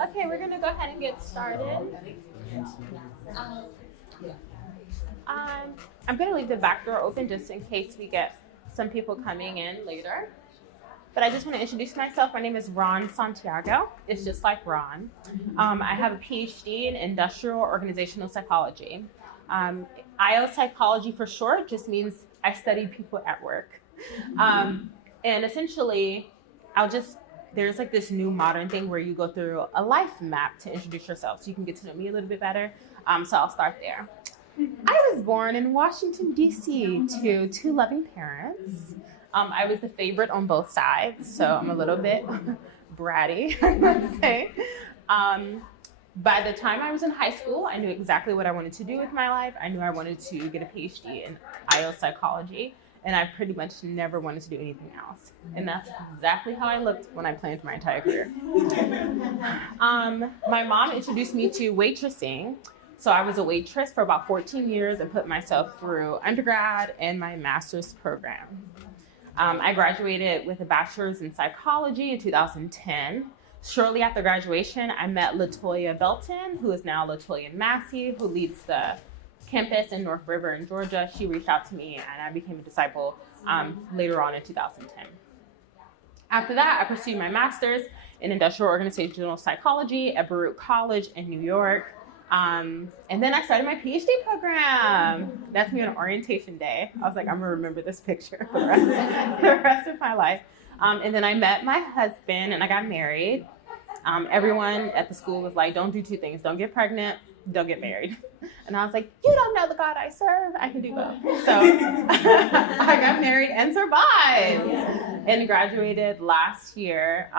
Okay, we're gonna go ahead and get started. I'm gonna leave the back door open just in case we get some people coming in later. But I just want to introduce myself. My name is Rawn Santiago. It's just like Ron. I have a PhD in industrial organizational psychology. IO psychology for short just means I study people at work. And essentially, there's like this new modern thing where you go through a life map to introduce yourself so you can get to know me a little bit better. So I'll start there. I was born in Washington, D.C. to two loving parents. I was the favorite on both sides, so I'm a little bit bratty, let's say. By the time I was in high school, I knew exactly what I wanted to do with my life. I knew I wanted to get a PhD in IO psychology, and I pretty much never wanted to do anything else. And that's exactly how I looked when I planned my entire career. My mom introduced me to waitressing. So I was a waitress for about 14 years and put myself through undergrad and my master's program. I graduated with a bachelor's in psychology in 2010. Shortly after graduation, I met LaToya Belton, who is now LaToya Massey, who leads the campus in North River in Georgia. She reached out to me and I became a disciple later on in 2010. After that, I pursued my master's in industrial organizational psychology at Baruch College in New York. And then I started my PhD program. That's me on orientation day. I was like, I'm gonna remember this picture for the rest of my life. And then I met my husband and I got married. Everyone at the school was like, don't do two things. Don't get pregnant, don't get married. And I was like, you don't know the God I serve. I can do both. So I got married and survived and graduated last year.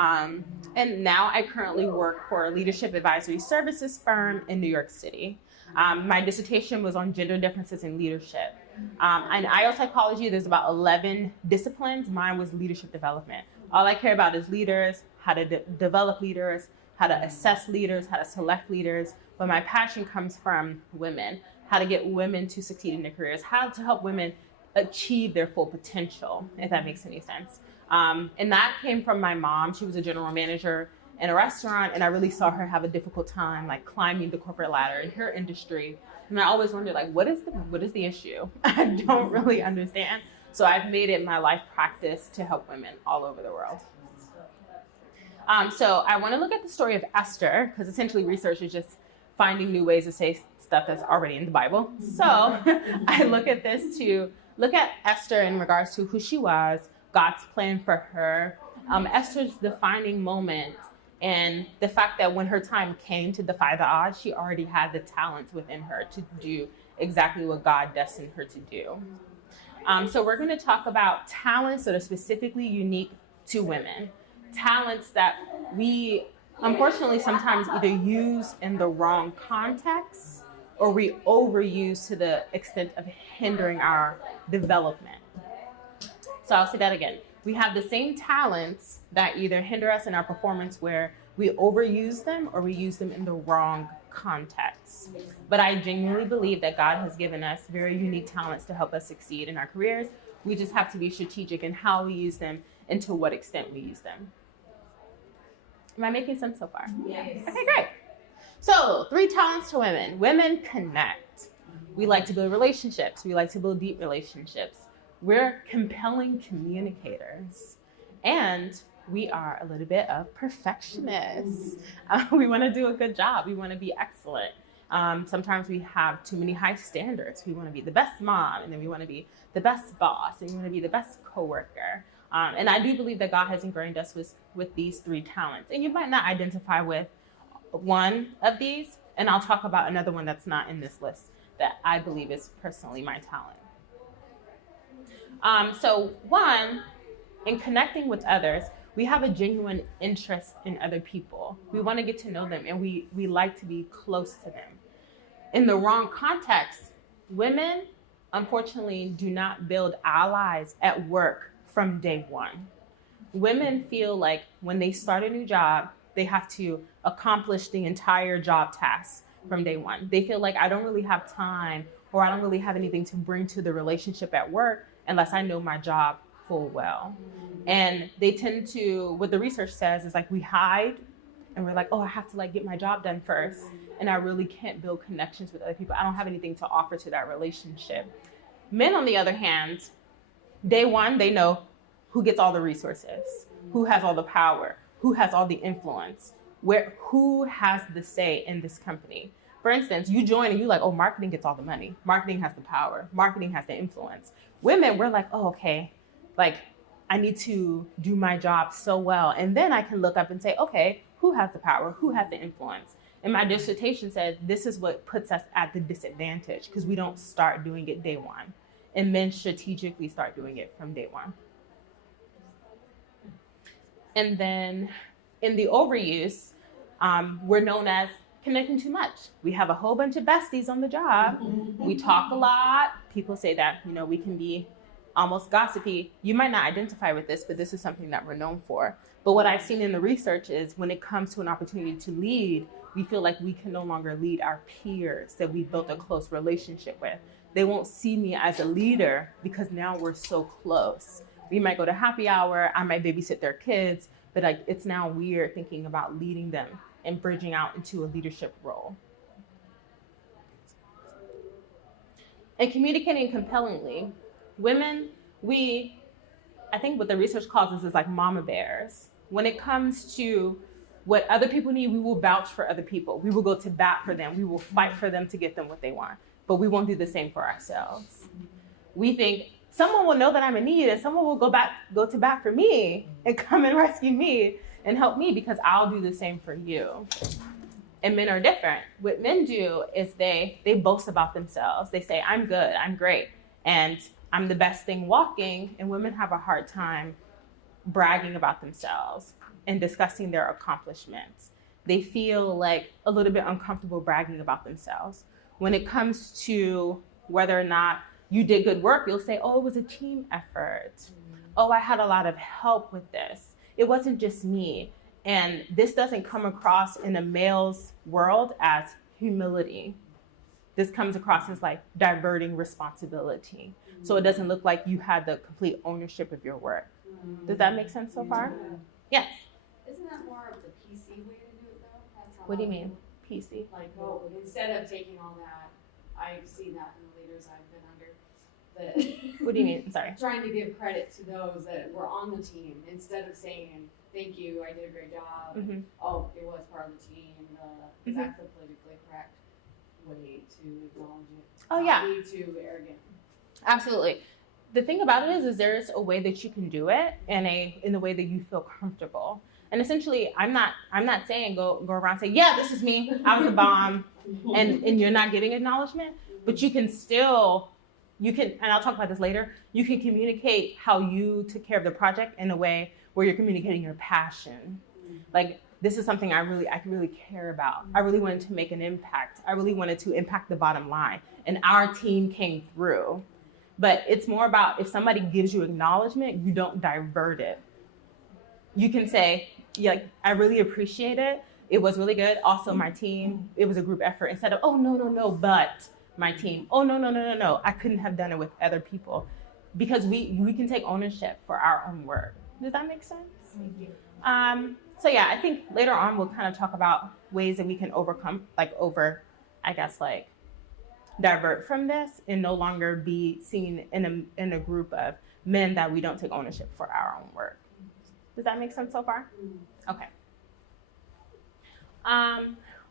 And now I currently work for a leadership advisory services firm in New York City. My dissertation was on gender differences in leadership. In IO psychology, there's about 11 disciplines. Mine was leadership development. All I care about is leaders, how to develop leaders, how to assess leaders, how to select leaders. But my passion comes from women, how to get women to succeed in their careers, how to help women achieve their full potential, if that makes any sense. And that came from my mom. She was a general manager in a restaurant, and I really saw her have a difficult time, like climbing the corporate ladder in her industry. And I always wondered, like, what is the issue? I don't really understand. So I've made it my life practice to help women all over the world. So I want to look at the story of Esther, because essentially research is just finding new ways to say stuff that's already in the Bible. So I look at this to look at Esther in regards to who she was, God's plan for her, Esther's defining moment, and the fact that when her time came to defy the odds, she already had the talents within her to do exactly what God destined her to do. So we're going to talk about talents that are specifically unique to women, talents that we unfortunately sometimes either use in the wrong context or we overuse to the extent of hindering our development. So I'll say that again. We have the same talents that either hinder us in our performance where we overuse them or we use them in the wrong context. But I genuinely believe that God has given us very unique talents to help us succeed in our careers. We just have to be strategic in how we use them and to what extent we use them. Am I making sense so far? Yes. Okay, great. So 3 talents to women. Women connect. We like to build relationships. We like to build deep relationships. We're compelling communicators, and we are a little bit of perfectionists. We want to do a good job. We want to be excellent. Sometimes we have too many high standards. We want to be the best mom, and then we want to be the best boss, and we want to be the best coworker. And I do believe that God has ingrained us with these 3 talents. And you might not identify with one of these, and I'll talk about another one that's not in this list that I believe is personally my talent. So one, in connecting with others, we have a genuine interest in other people. We want to get to know them, and we like to be close to them. In the wrong context, women, unfortunately, do not build allies at work from day one. Women feel like when they start a new job, they have to accomplish the entire job task from day one. They feel like I don't really have time, or I don't really have anything to bring to the relationship at work unless I know my job full well. And they tend to, what the research says is like we hide and we're like, oh, I have to like get my job done first, and I really can't build connections with other people. I don't have anything to offer to that relationship. Men, on the other hand, day one, they know who gets all the resources, who has all the power, who has all the influence, who has the say in this company. For instance, you join and you're like, oh, marketing gets all the money. Marketing has the power. Marketing has the influence. Women, we're like, oh, okay, like I need to do my job so well. And then I can look up and say, okay, who has the power? Who has the influence? And my dissertation said, this is what puts us at the disadvantage because we don't start doing it day one. And men strategically start doing it from day one. And then in the overuse, we're known as connecting too much. We have a whole bunch of besties on the job. We talk a lot. People say that, we can be almost gossipy. You might not identify with this, but this is something that we're known for. But what I've seen in the research is when it comes to an opportunity to lead, we feel like we can no longer lead our peers that we built a close relationship with. They won't see me as a leader because now we're so close. We might go to happy hour, I might babysit their kids, but it's now weird thinking about leading them and bridging out into a leadership role. And communicating compellingly. Women, I think what the research calls us is like mama bears. When it comes to what other people need, we will vouch for other people. We will go to bat for them. We will fight for them to get them what they want. But we won't do the same for ourselves. We think someone will know that I'm in need and someone will go to bat for me and come and rescue me and help me because I'll do the same for you. And men are different. What men do is they boast about themselves. They say, I'm good, I'm great, and I'm the best thing walking. And women have a hard time bragging about themselves and discussing their accomplishments. They feel like a little bit uncomfortable bragging about themselves. When it comes to whether or not you did good work, you'll say, oh, it was a team effort. Oh, I had a lot of help with this. It wasn't just me. And this doesn't come across in a male's world as humility. This comes across as like diverting responsibility. So it doesn't look like you had the complete ownership of your work. Does that make sense so far? Yes. Isn't that more of the PC way to do it though? That's how What do you mean, PC? Like, instead of taking all that, I've seen that in the leaders I've been under. What do you mean? Sorry. Trying to give credit to those that were on the team instead of saying, thank you, I did a great job. Mm-hmm. Oh, it was part of the team. That's the politically correct way to acknowledge it. Oh, yeah. Not be too arrogant. Absolutely. The thing about it is there's a way that you can do it in the way that you feel comfortable. And essentially, I'm not saying go around and say, yeah, this is me. I was a bomb, and you're not getting acknowledgement. But you can, and I'll talk about this later. You can communicate how you took care of the project in a way where you're communicating your passion. Like, this is something I really care about. I really wanted to make an impact. I really wanted to impact the bottom line, and our team came through. But it's more about if somebody gives you acknowledgement, you don't divert it. You can say, yeah, I really appreciate it. It was really good. Also, my team, it was a group effort. Instead of, oh, no, but my team. Oh, no. I couldn't have done it with other people. Because we can take ownership for our own work. Does that make sense? Thank you. So yeah, I think later on we'll kind of talk about ways that we can divert from this and no longer be seen in a group of men that we don't take ownership for our own work. Does that make sense so far? Okay.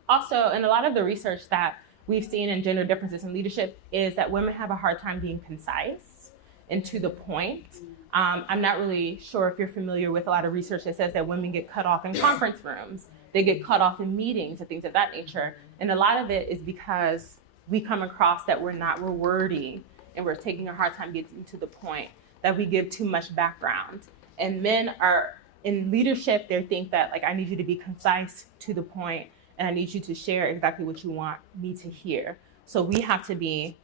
Also, in a lot of the research that we've seen in gender differences in leadership is that women have a hard time being concise and to the point. I'm not really sure if you're familiar with a lot of research that says that women get cut off in conference rooms. They get cut off in meetings and things of that nature. And a lot of it is because we come across that we're wordy and we're taking a hard time getting to the point, that we give too much background. And men are in leadership, they think that I need you to be concise, to the point, and I need you to share exactly what you want me to hear. So we have to be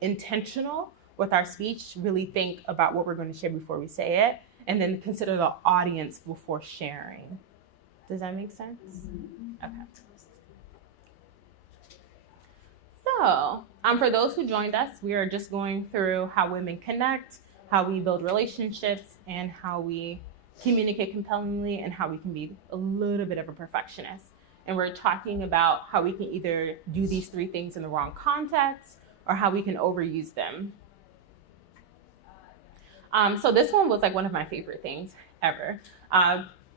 intentional with our speech, really think about what we're going to share before we say it, and then consider the audience before sharing. Does that make sense? Mm-hmm. Okay. So, for those who joined us, we are just going through how women connect, how we build relationships, and how we communicate compellingly, and how we can be a little bit of a perfectionist. And we're talking about how we can either do these three things in the wrong context or how we can overuse them. So this one was like one of my favorite things ever,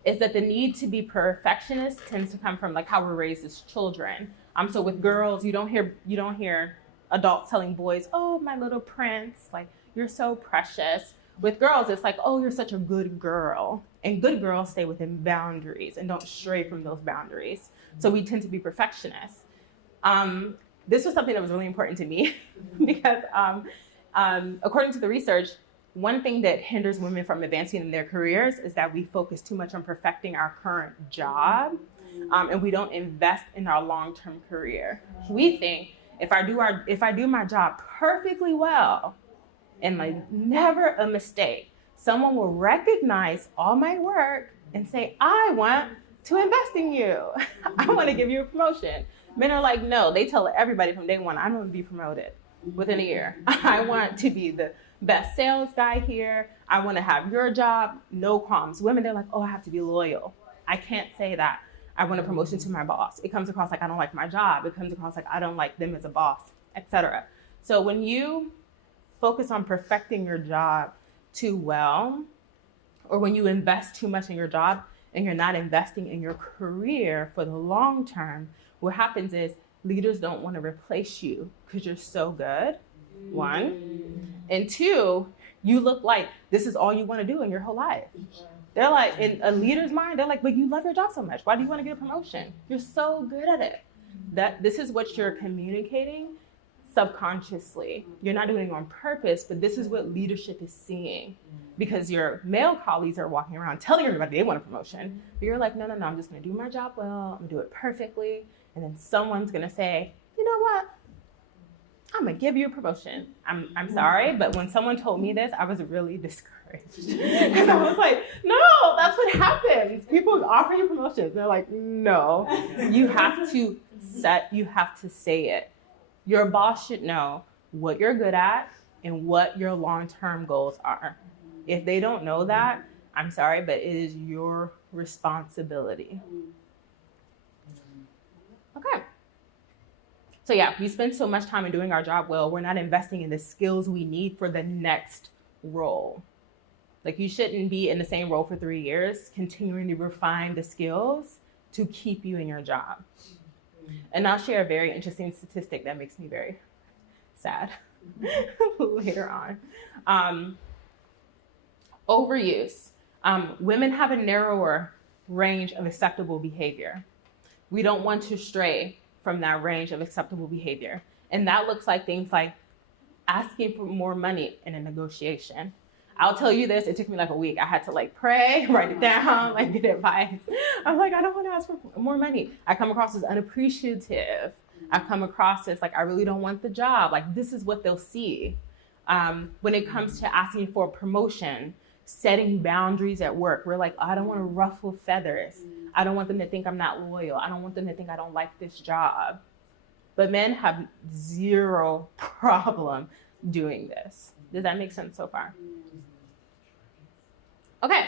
is that the need to be perfectionist tends to come from like how we're raised as children. So with girls, you don't hear adults telling boys, "Oh, my little prince, like you're so precious." With girls, it's like, "Oh, you're such a good girl." And good girls stay within boundaries and don't stray from those boundaries. So we tend to be perfectionists. This was something that was really important to me because according to the research, one thing that hinders women from advancing in their careers is that we focus too much on perfecting our current job, and we don't invest in our long-term career. We think if I do my job perfectly well and like never a mistake, someone will recognize all my work and say, "I want to invest in you. I want to give you a promotion." Men are like, no, they tell everybody from day one, "I'm going to be promoted within a year. I want to be the best sales guy here. I want to have your job, no qualms." Women, they're like, "Oh, I have to be loyal. I can't say that I want a promotion to my boss. It comes across like I don't like my job. It comes across like I don't like them as a boss, etc." So when you focus on perfecting your job too well, or when you invest too much in your job and you're not investing in your career for the long term, what happens is leaders don't want to replace you because you're so good, one. And two, you look like this is all you want to do in your whole life. They're like, in a leader's mind, they're like, "But you love your job so much. Why do you want to get a promotion? You're so good at it." This is what you're communicating subconsciously. You're not doing it on purpose, but this is what leadership is seeing. Because your male colleagues are walking around telling everybody they want a promotion, but you're like, no, I'm just going to do my job well. I'm going to do it perfectly. And then someone's going to say, "You know what? I'm going to give you a promotion." I'm sorry, but when someone told me this, I was really discouraged. And I was like, no, that's what happens. People offer you promotions. They're like, no, you have to say it. Your boss should know what you're good at and what your long-term goals are. If they don't know that, I'm sorry, but it is your responsibility. Okay. So yeah, we spend so much time in doing our job well, we're not investing in the skills we need for the next role. Like you shouldn't be in the same role for 3 years, continuing to refine the skills to keep you in your job. And I'll share a very interesting statistic that makes me very sad later on. Overuse. Women have a narrower range of acceptable behavior. We don't want to stray from that range of acceptable behavior. And that looks like things like asking for more money in a negotiation. I'll tell you this, it took me like a week. I had to like pray, write it down, like get advice. I'm like, I don't want to ask for more money. I come across as unappreciative. I come across as like, I really don't want the job. Like this is what they'll see. When it comes to asking for a promotion, setting boundaries at work, we're like, I don't want to ruffle feathers. I don't want them to think I'm not loyal. I don't want them to think I don't like this job. But men have zero problem doing this. Does that make sense so far? Okay,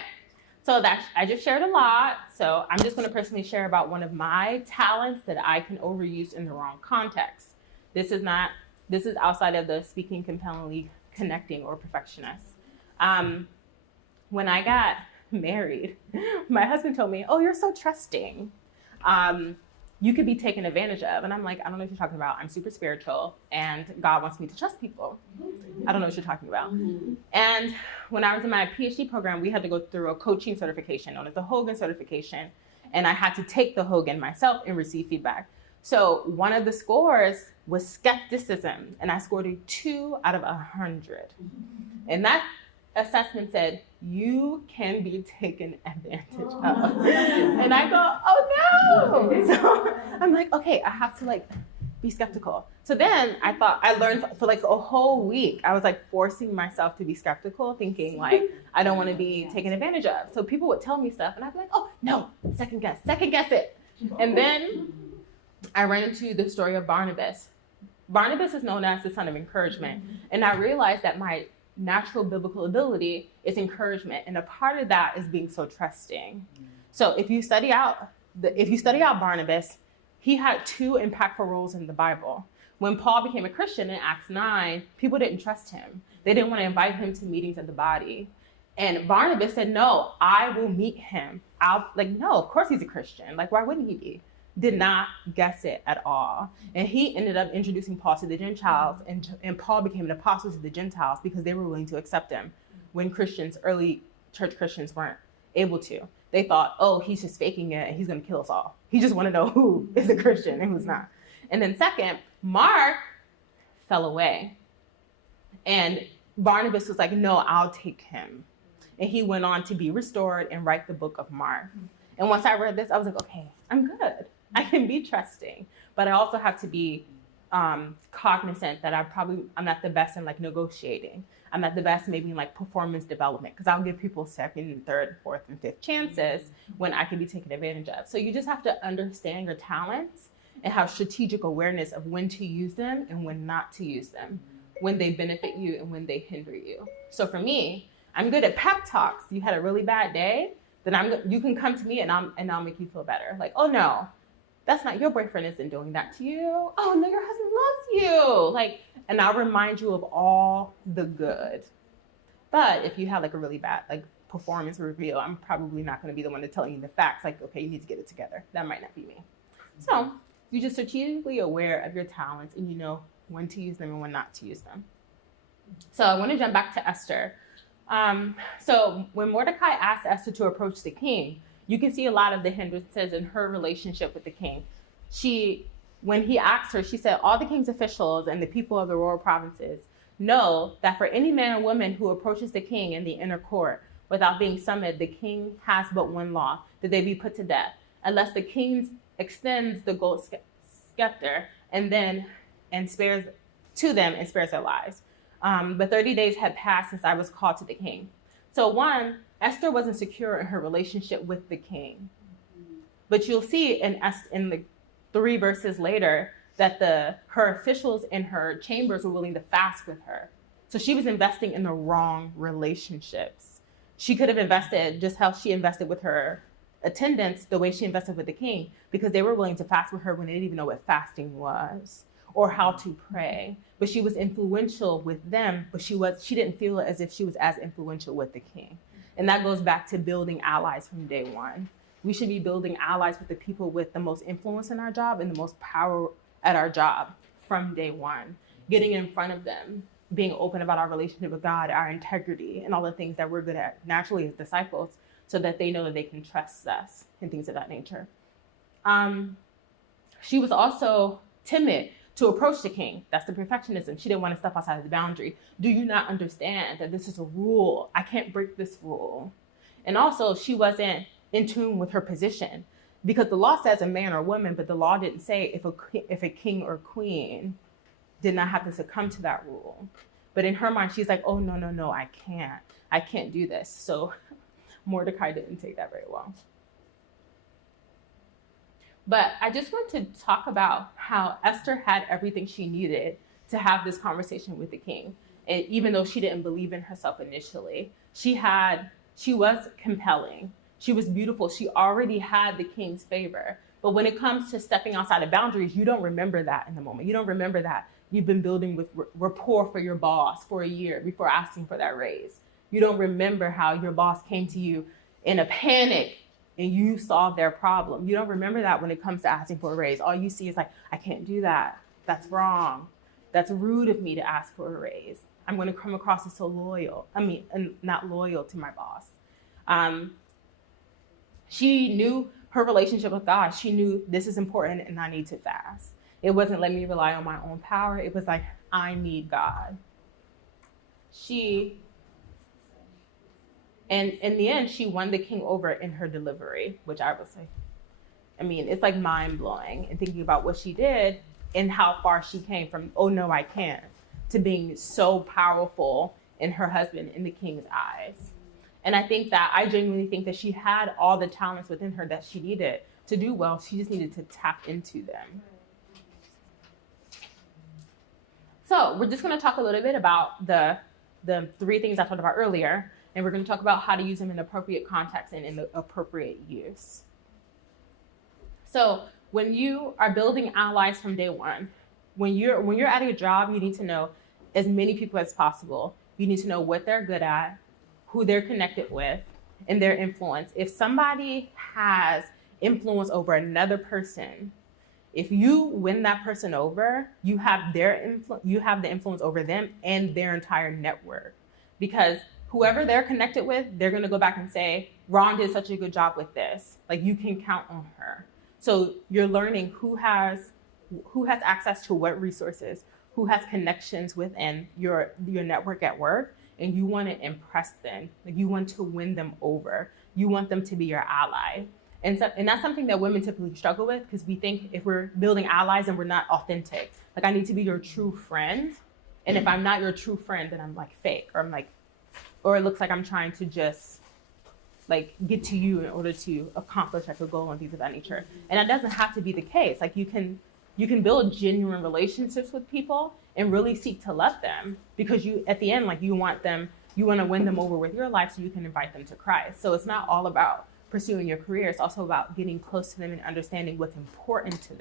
so I just shared a lot. So I'm just going to personally share about one of my talents that I can overuse in the wrong context. This is outside of the speaking compellingly, connecting, or perfectionist. When I got married, my husband told me, "Oh, you're so trusting. You could be taken advantage of." And I'm like, I don't know what you're talking about. I'm super spiritual and God wants me to trust people. I don't know what you're talking about. And when I was in my PhD program, we had to go through a coaching certification known as the Hogan certification. And I had to take the Hogan myself and receive feedback. So one of the scores was skepticism, and I scored a 2 out of 100. And that assessment said, you can be taken advantage of. And I go, oh no! So I'm like, okay, I have to like be skeptical. So then I learned for like a whole week, I was like forcing myself to be skeptical, thinking like, I don't want to be taken advantage of. So people would tell me stuff and I'd be like, oh no, second guess it. And then I ran into the story of Barnabas. Barnabas is known as the son of encouragement. And I realized that my natural biblical ability is encouragement. And a part of that is being so trusting. So if you study out Barnabas, he had two impactful roles in the Bible. When Paul became a Christian in Acts 9, people didn't trust him. They didn't want to invite him to meetings of the body. And Barnabas said, no, I will meet him. No, of course he's a Christian. Like, why wouldn't he be? Did not guess it at all. And he ended up introducing Paul to the Gentiles, and Paul became an apostle to the Gentiles because they were willing to accept him when early church Christians weren't able to. They thought, oh, he's just faking it and he's going to kill us all. He just want to know who is a Christian and who's not. And then second, Mark fell away. And Barnabas was like, no, I'll take him. And he went on to be restored and write the book of Mark. And once I read this, I was like, okay, I'm good. I can be trusting. But I also have to be cognizant that I'm not the best in like negotiating. I'm not the best maybe in like performance development, because I'll give people second and third, fourth and fifth chances when I can be taken advantage of. So you just have to understand your talents and have strategic awareness of when to use them and when not to use them, when they benefit you and when they hinder you. So for me, I'm good at pep talks. You had a really bad day, then you can come to me and I'll make you feel better. Like, oh no, that's not, your boyfriend isn't doing that to you. Oh no, your husband loves you. Like, and I'll remind you of all the good. But if you have like a really bad like performance review, I'm probably not going to be the one to tell you the facts. Like, okay, you need to get it together. That might not be me. So you're just strategically aware of your talents and you know when to use them and when not to use them. So I want to jump back to Esther. So when Mordecai asked Esther to approach the king, you can see a lot of the hindrances in her relationship with the king. When he asked her, she said, all the king's officials and the people of the royal provinces know that for any man or woman who approaches the king in the inner court without being summoned, the king has but one law, that they be put to death, unless the king extends the gold scepter and spares to them and spares their lives. But 30 days had passed since I was called to the king. So one, Esther wasn't secure in her relationship with the king. But you'll see in the 3 verses later that her officials in her chambers were willing to fast with her. So she was investing in the wrong relationships. She could have invested just how she invested with her attendants, the way she invested with the king, because they were willing to fast with her when they didn't even know what fasting was or how to pray. But she was influential with them, but she didn't feel as if she was as influential with the king. And that goes back to building allies from day one. We should be building allies with the people with the most influence in our job and the most power at our job from day one. Getting in front of them, being open about our relationship with God, our integrity, and all the things that we're good at naturally as disciples, so that they know that they can trust us and things of that nature. She was also timid to approach the king. That's the perfectionism. She didn't want to step outside of the boundary. Do you not understand that this is a rule? I can't break this rule. And also, she wasn't in tune with her position, because the law says a man or woman, but the law didn't say if a king or queen did not have to succumb to that rule. But in her mind, she's like, oh, no, I can't do this. So Mordecai didn't take that very well. But I just want to talk about how Esther had everything she needed to have this conversation with the king. And even though she didn't believe in herself initially, she was compelling. She was beautiful. She already had the king's favor. But when it comes to stepping outside of boundaries, you don't remember that in the moment. You don't remember that you've been building with rapport for your boss for a year before asking for that raise. You don't remember how your boss came to you in a panic and you solved their problem. You don't remember that when it comes to asking for a raise. All you see is like, I can't do that. That's wrong. That's rude of me to ask for a raise. I'm going to come across as so not loyal to my boss. She knew her relationship with God. She knew this is important and I need to fast. It wasn't let me rely on my own power. It was like, I need God. And in the end, she won the king over in her delivery, which I was like, it's like mind blowing. And thinking about what she did and how far she came from, oh no, I can't, to being so powerful in her husband, in the king's eyes. And I genuinely think that she had all the talents within her that she needed to do well. She just needed to tap into them. So we're just going to talk a little bit about the the 3 things I talked about earlier, and we're going to talk about how to use them in appropriate context and in the appropriate use. So when you are building allies from day one, when you're at a job, you need to know as many people as possible. You need to know what they're good at, who they're connected with, and their influence. If somebody has influence over another person, if you win that person over, you have the influence over them and their entire network. Because whoever they're connected with, they're going to go back and say, Rawn did such a good job with this. Like, you can count on her. So you're learning who has access to what resources, who has connections within your network at work, and you want to impress them. Like, you want to win them over. You want them to be your ally. And that's something that women typically struggle with, because we think if we're building allies and we're not authentic. Like, I need to be your true friend. And if I'm not your true friend, then I'm like fake, or it looks like I'm trying to just like get to you in order to accomplish like a goal and things of that nature. And that doesn't have to be the case. Like, you can build genuine relationships with people and really seek to love them, because you, at the end, like, you want to win them over with your life so you can invite them to Christ. So it's not all about pursuing your career. It's also about getting close to them and understanding what's important to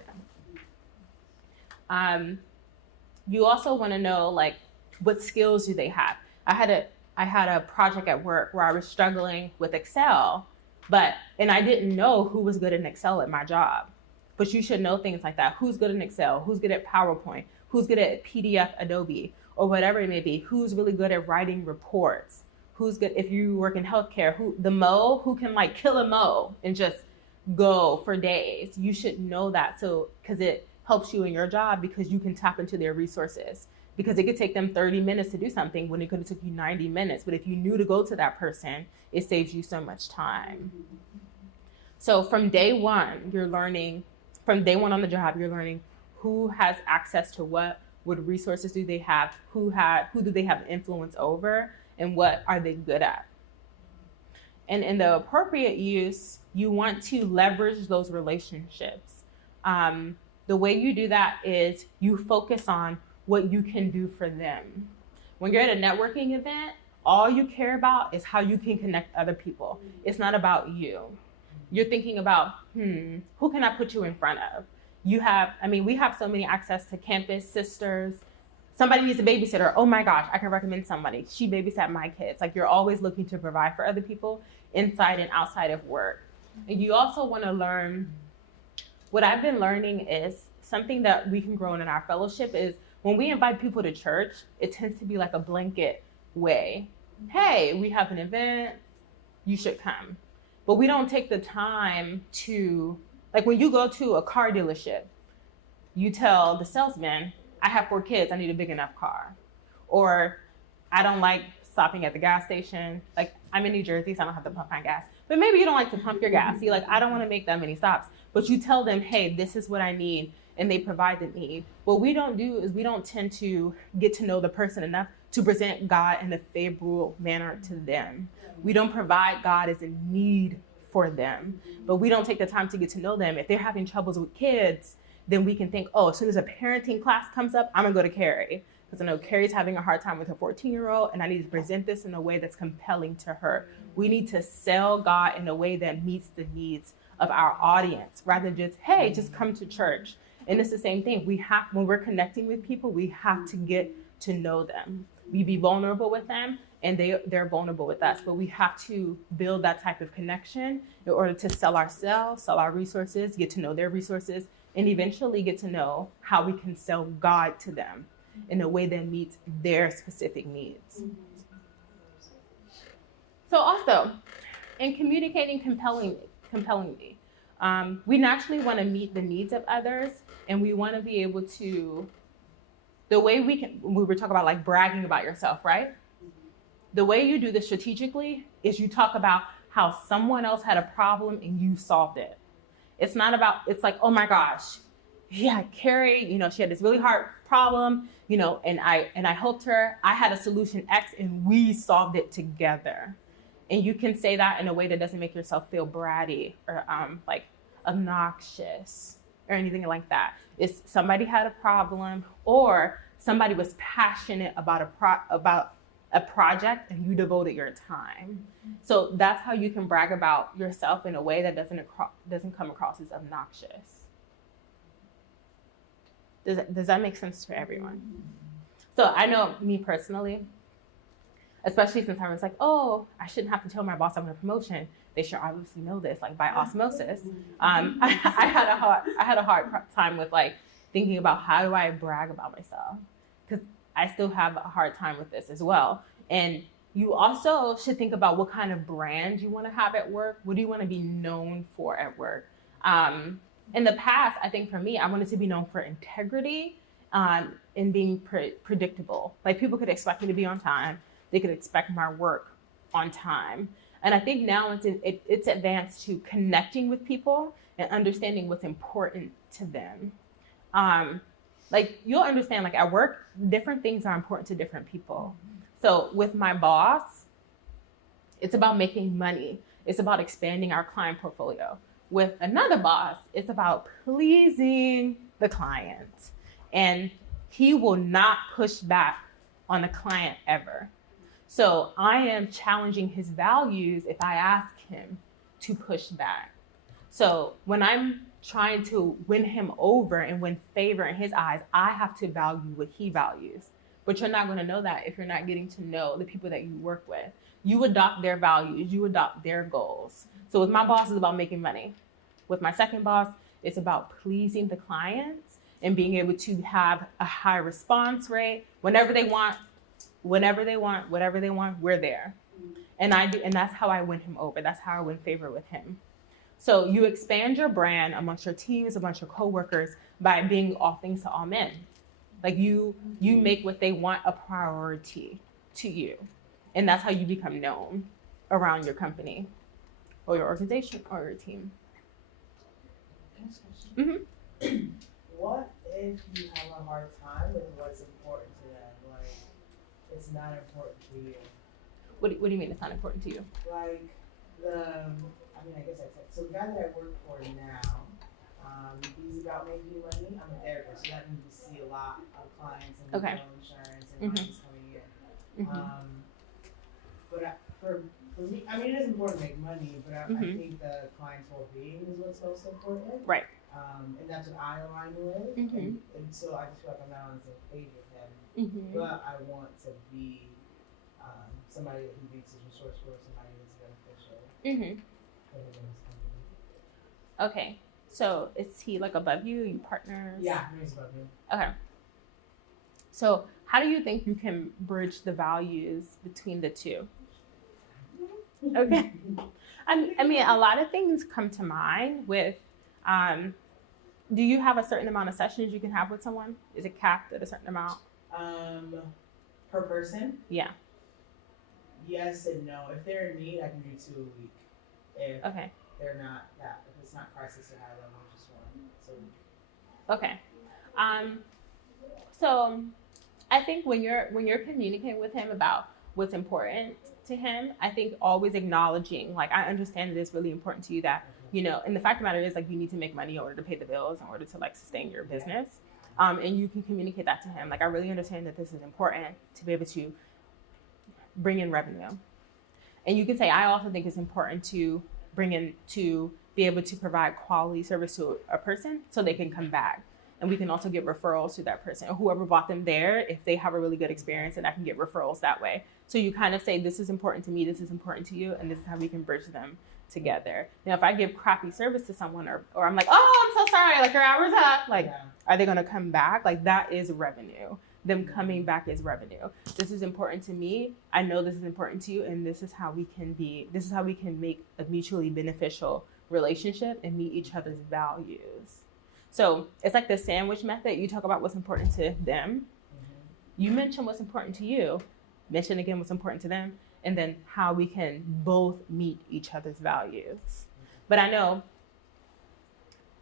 them. You also want to know, like, what skills do they have? I had a project at work where I was struggling with Excel, and I didn't know who was good in Excel at my job. But you should know things like that. Who's good in Excel? Who's good at PowerPoint? Who's good at PDF, Adobe, or whatever it may be? Who's really good at writing reports? Who's good, if you work in healthcare, who can like kill a mow and just go for days? You should know that, so, because it helps you in your job, because you can tap into their resources. Because it could take them 30 minutes to do something when it could have took you 90 minutes. But if you knew to go to that person, it saves you so much time. So from day one on the job, you're learning who has access to what resources do they have, who do they have influence over, and what are they good at. And in the appropriate use, you want to leverage those relationships. The way you do that is you focus on what you can do for them. When you're at a networking event, all you care about is how you can connect other people. It's not about you. You're thinking about, who can I put you in front of? We have so many access to campus sisters. Somebody needs a babysitter. Oh my gosh, I can recommend somebody. She babysat my kids. Like, you're always looking to provide for other people inside and outside of work. And you also want to learn, what I've been learning is something that we can grow in our fellowship is when we invite people to church, it tends to be like a blanket way. Hey, we have an event, you should come. But we don't take the time to, like, when you go to a car dealership, you tell the salesman, I have 4 kids, I need a big enough car. Or I don't like stopping at the gas station. Like, I'm in New Jersey, so I don't have to pump my gas. But maybe you don't like to pump your gas. You're like, I don't want to make that many stops. But you tell them, hey, this is what I need, and they provide the need. What we don't do is we don't tend to get to know the person enough to present God in a favorable manner to them. We don't provide God as a need for them, but we don't take the time to get to know them. If they're having troubles with kids, then we can think, oh, as soon as a parenting class comes up, I'm gonna go to Carrie, because I know Carrie's having a hard time with her 14-year-old, and I need to present this in a way that's compelling to her. We need to sell God in a way that meets the needs of our audience, rather than just, hey, just come to church. And it's the same thing. When we're connecting with people, we have to get to know them. We be vulnerable with them, and they're vulnerable with us. But we have to build that type of connection in order to sell ourselves, sell our resources, get to know their resources, and eventually get to know how we can sell God to them in a way that meets their specific needs. So also, in communicating compellingly, we naturally want to meet the needs of others, and we want to be able to, the way we were talking about like bragging about yourself, right? The way you do this strategically is you talk about how someone else had a problem and you solved it. It's not about, it's like, oh my gosh, yeah, Carrie, she had this really hard problem, and I helped her. I had a solution X and we solved it together. And you can say that in a way that doesn't make yourself feel bratty or like obnoxious or anything like that. It's somebody had a problem, or somebody was passionate about a project and you devoted your time. So that's how you can brag about yourself in a way that doesn't come across as obnoxious. Does that make sense for everyone? So I know me personally, especially since I was like, oh, I shouldn't have to tell my boss I'm in a promotion. They should obviously know this, like by osmosis. I had a hard time with like thinking about how do I brag about myself, because I still have a hard time with this as well. And you also should think about what kind of brand you want to have at work. What do you want to be known for at work? In the past, I think for me, I wanted to be known for integrity and being predictable. Like people could expect me to be on time. They could expect my work on time. And I think now it's advanced to connecting with people and understanding what's important to them. Like you'll understand, like at work, different things are important to different people. So with my boss, it's about making money. It's about expanding our client portfolio. With another boss, it's about pleasing the client. And he will not push back on the client ever. So I am challenging his values if I ask him to push back. So when I'm trying to win him over and win favor in his eyes, I have to value what he values. But you're not going to know that if you're not getting to know the people that you work with. You adopt their values, you adopt their goals. So with my boss, it's about making money. With my second boss, it's about pleasing the clients and being able to have a high response rate. Whenever they want, whatever they want, we're there. And that's how I win him over. That's how I win favor with him. So you expand your brand amongst your teams, amongst your coworkers by being all things to all men. Like you make what they want a priority to you. And that's how you become known around your company or your organization or your team. Mm-hmm. What if you have a hard time with what's important to them? Like, it's not important to you. What do you mean it's not important to you? Like, I guess I said, so the guy that I work for now, he's about making money. I'm a therapist, so that means we see a lot of clients and Okay. insurance and Mhm. money's coming in. Mm-hmm. But for me, I mean, it is important to make money, but I Mhm. think the client's well-being is what's most important. Right. And that's what I align with. Mhm. And so I just feel like I'm not on the same page with him. Mm-hmm. But I want to be somebody that he thinks is resourceful, somebody that's beneficial Mm-hmm. for his company. Okay. So is he like above you? You partners? Yeah, he's above me. Okay. So how do you think you can bridge the values between the two? Okay. I mean, a lot of things come to mind with, do you have a certain amount of sessions you can have with someone? Is it capped at a certain amount? Per person? Yeah. Yes and no. If they're in need, I can do 2 a week. If Okay. they're not that, if it's not crisis or high level, just 1. So Okay. So I think when you're communicating with him about what's important to him, I think always acknowledging, like, I understand that it's really important to you that, you know, and the fact of the matter is, like, you need to make money in order to pay the bills, in order to, like, sustain your business. And you can communicate that to him. Like, I really understand that this is important to be able to bring in revenue. And you can say, I also think it's important to be able to provide quality service to a person so they can come back. And we can also get referrals to that person, or whoever brought them there, if they have a really good experience, and I can get referrals that way. So you kind of say, this is important to me, this is important to you, and this is how we can bridge them together. Now, if I give crappy service to someone, or I'm like, oh, I'm so sorry, like your hour's up, like, are they going to come back? Like, that is revenue. Them coming back is revenue. This is important to me. I know this is important to you, and this is how we can make a mutually beneficial relationship and meet each other's values. So it's like the sandwich method. You talk about what's important to them. You mention what's important to you. Mention again what's important to them. And then how we can both meet each other's values. But I know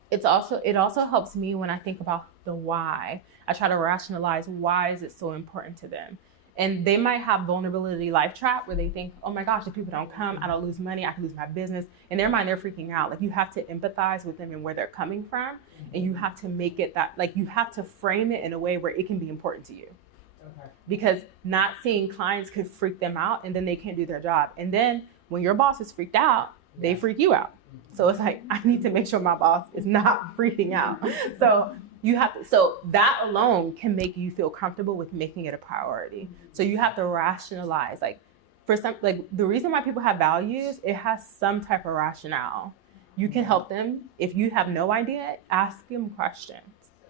it also helps me when I think about the why. I try to rationalize why is it so important to them. And they might have vulnerability life trap where they think, oh my gosh, if people don't come, I don't lose money, I can lose my business. In their mind, they're freaking out. Like, you have to empathize with them and where they're coming from. And you have to make it that, like, you have to frame it in a way where it can be important to you. Okay. because not seeing clients could freak them out, and then they can't do their job. And then when your boss is freaked out, they Yeah. freak you out. So it's like, I need to make sure my boss is not freaking out. So you have to, so that alone can make you feel comfortable with making it a priority. So you have to rationalize, like, for some, like, the reason why people have values, it has some type of rationale. You can help them. If you have no idea, ask them questions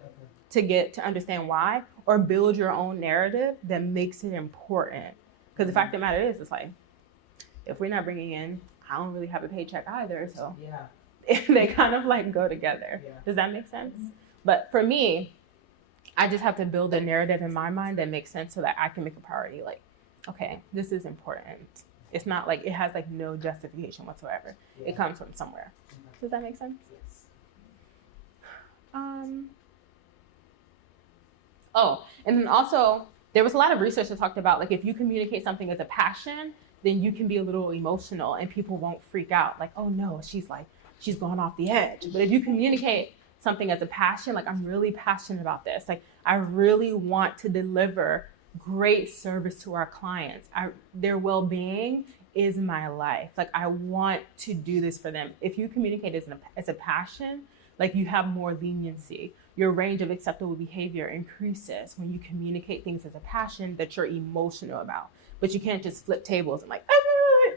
Okay. to get to understand why, or build your own narrative that makes it important. Because the fact of the matter is, it's like, if we're not bringing in, I don't really have a paycheck either, so Yeah. they kind of like go together. Yeah. Does that make sense? But for me, I just have to build a narrative in my mind that makes sense so that I can make a priority. Like, okay, this is important. It's not like it has like no justification whatsoever. Yeah. It comes from somewhere. Okay. Does that make sense? Yes. Oh, and then also there was a lot of research that talked about, like, if you communicate something as a passion, then you can be a little emotional and people won't freak out. Like, oh no, she's gone off the edge. But if you communicate something as a passion, like, I'm really passionate about this. Like, I really want to deliver great service to our clients. Their well-being is my life. Like, I want to do this for them. If you communicate as a passion, like, you have more leniency. Your range of acceptable behavior increases when you communicate things as a passion that you're emotional about. But you can't just flip tables and like,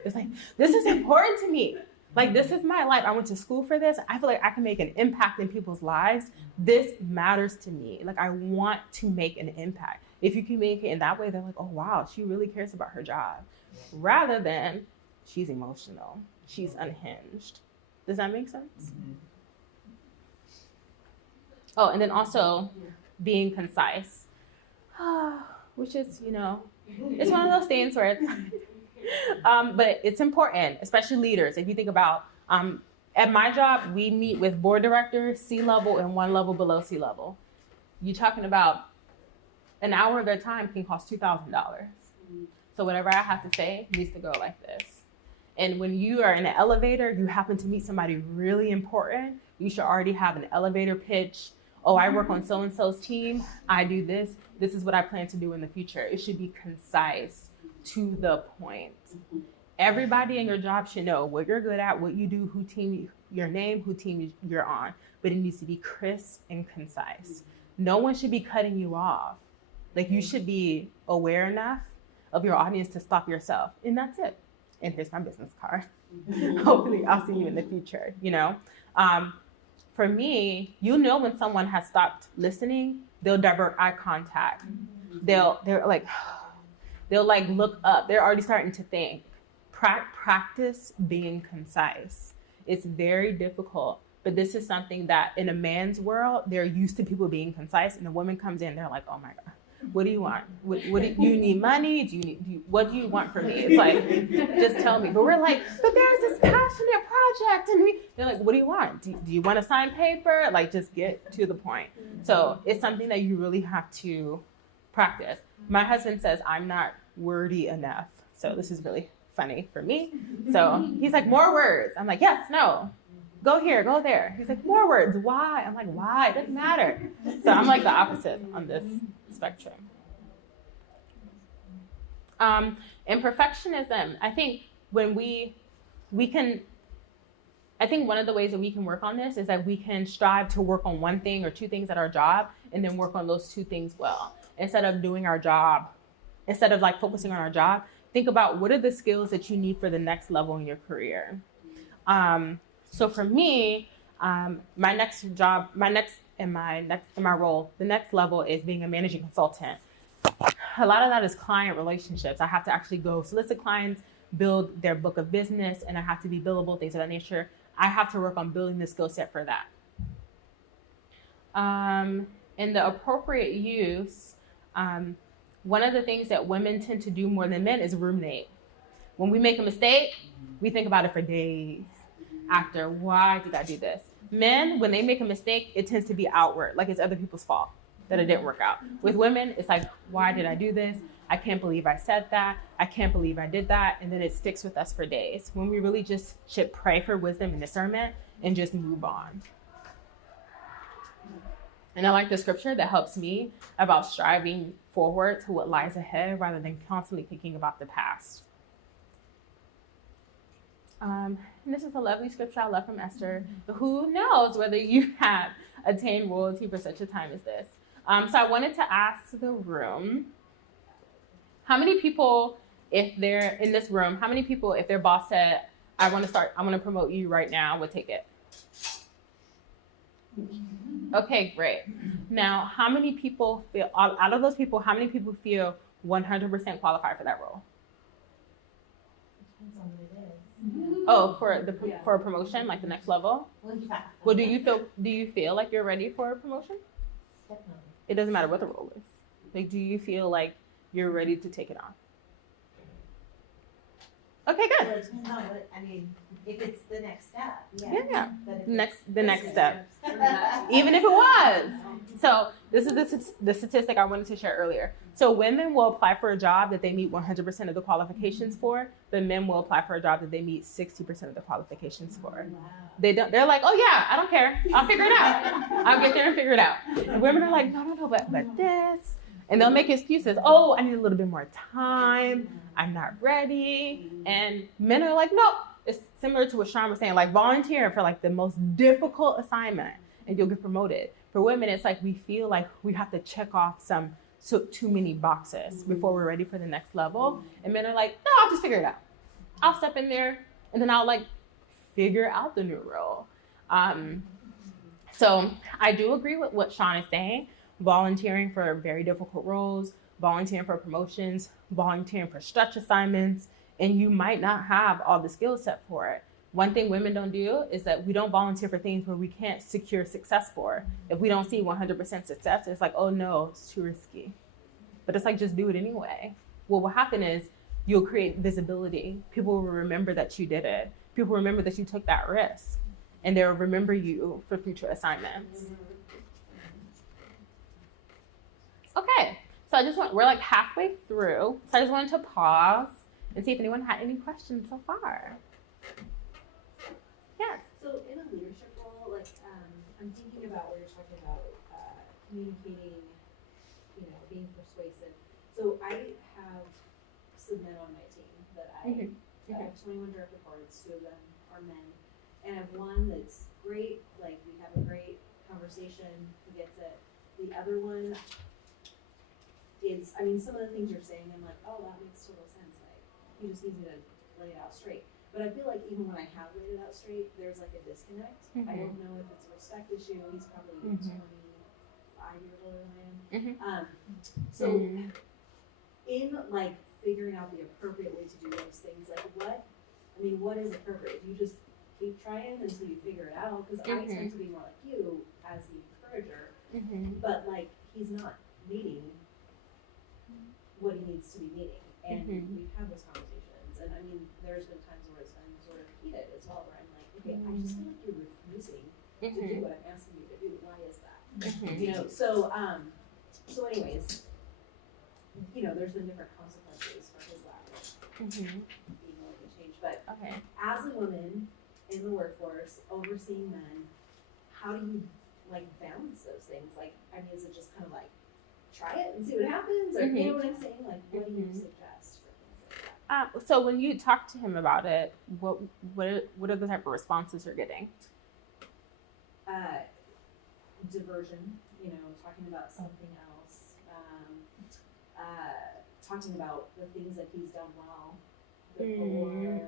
it's like, this is important to me. Like, this is my life. I went to school for this. I feel like I can make an impact in people's lives. This matters to me. Like, I want to make an impact. If you communicate in that way, they're like, oh, wow, she really cares about her job. Rather than, she's emotional. She's unhinged. Does that make sense? Mm-hmm. Oh, and then also being concise, which is, it's one of those things where it's, but it's important, especially leaders. If you think about, at my job, we meet with board directors, C-level, and one level below C-level. You're talking about an hour of their time can cost $2,000. So whatever I have to say needs to go like this. And when you are in an elevator, you happen to meet somebody really important, you should already have an elevator pitch. Oh, I work on so-and-so's team. I do this. This is what I plan to do in the future. It should be concise, to the point. Everybody in your job should know what you're good at, what you do, who team, your name, who team you're on. But it needs to be crisp and concise. No one should be cutting you off. Like, you should be aware enough of your audience to stop yourself. And that's it. And here's my business card. Hopefully I'll see you in the future, For me, when someone has stopped listening, they'll divert eye contact. They'll look up. They're already starting to think. Practice being concise. It's very difficult, but this is something that in a man's world, they're used to people being concise, and a woman comes in, they're like, oh my God, what do you want? What do you need money? What do you want from me? It's like, just tell me. But we're like, but there's this passionate project, and they're like, what do you want? Do you want to sign paper? Like, just get to the point. So it's something that you really have to practice. My husband says I'm not wordy enough. So this is really funny for me. So he's like, more words. I'm like, yes, no. Go here, go there. He's like, more words. Why? I'm like, why? It doesn't matter. So I'm like the opposite on this spectrum. And perfectionism, I think when we can, I think one of the ways that we can work on this is that we can strive to work on one thing or two things at our job and then work on those two things well. Instead of doing our job, instead of like focusing on our job, think about what are the skills that you need for the next level in your career. So for me, my next role, the next level is being a managing consultant. A lot of that is client relationships. I have to actually go solicit clients, build their book of business, and I have to be billable, things of that nature. I have to work on building the skill set for that. In the appropriate use, one of the things that women tend to do more than men is ruminate. When we make a mistake, we think about it for days after. Why did I do this? Men, when they make a mistake, it tends to be outward, like it's other people's fault that it didn't work out. With women, it's like, why did I do this? I can't believe I said that. I can't believe I did that. And then it sticks with us for days, when we really just should pray for wisdom and discernment and just move on. And I like the scripture that helps me about striving forward to what lies ahead rather than constantly thinking about the past. And this is a lovely scripture I love from Esther. Who knows whether you have attained royalty for such a time as this? So I wanted to ask the room, how many people, if they're in this room, how many people, if their boss said, I want to promote you right now, would take it? Okay, great. Now, how many people feel, out of those people, how many people feel 100% qualified for that role? Depends on what it is. Oh, for a promotion, like the next level? Well, do you feel like you're ready for a promotion? Definitely. It doesn't matter what the role is. Like, do you feel like you're ready to take it on? Okay, So good. it depends on what, I mean, if it's the next step, Yeah. But if The next step. it's- Even if it was. So this is the statistic I wanted to share earlier. So women will apply for a job that they meet 100% of the qualifications for, but men will apply for a job that they meet 60% of the qualifications for. Wow. They're like, oh yeah, I don't care. I'll figure it out. I'll get there and figure it out. And women are like, no, but this. And they'll make excuses. Oh, I need a little bit more time. I'm not ready. And men are like, no. It's similar to what Sean was saying, like volunteering for like the most difficult assignment and you'll get promoted. For women, it's like we feel like we have to check off too many boxes before we're ready for the next level. And men are like, no, I'll just figure it out. I'll step in there and then I'll like figure out the new role. So I do agree with what Sean is saying. Volunteering for very difficult roles, volunteering for promotions, volunteering for stretch assignments, and you might not have all the skill set for it. One thing women don't do is that we don't volunteer for things where we can't secure success for. If we don't see 100% success, it's like, oh no, it's too risky. But it's like, just do it anyway. What will happen is you'll create visibility. People will remember that you did it. People remember that you took that risk, and they'll remember you for future assignments. Okay, so we're like halfway through. So I just wanted to pause and see if anyone had any questions so far. Yes. So in a leadership role, like I'm thinking about where you're talking about communicating, being persuasive. So I have some men on my team that I have 21 direct reports. 2 of them are men, and I have one that's great. Like we have a great conversation. He gets it. The other one is, I mean, some of the things you're saying, I'm like, oh, that makes total sense. Like he just needs me to lay it out straight. But I feel like even when I have laid it out straight, there's like a disconnect. I don't know if it's a respect issue. He's probably 25 years older than I am. So in like figuring out the appropriate way to do those things, like what is appropriate? Do you just keep trying until you figure it out? Because I tend to be more like you as the encourager, but like he's not meeting what he needs to be meeting. And we've had those conversations. And I mean, there's been times where it's been sort of heated as well, where I'm like, okay, I just feel like you're refusing to do what I'm asking you to do. Why is that? So anyways, there's been different consequences for his lack of being willing to change. But as a woman in the workforce, overseeing men, how do you like balance those things? Like, I mean, is it just kind of like try it and see what happens, or you know what I'm saying? Like, what do you suggest for things like that? So when you talk to him about it, what are the type of responses you're getting? Diversion, talking about something else, talking about the things that he's done well before,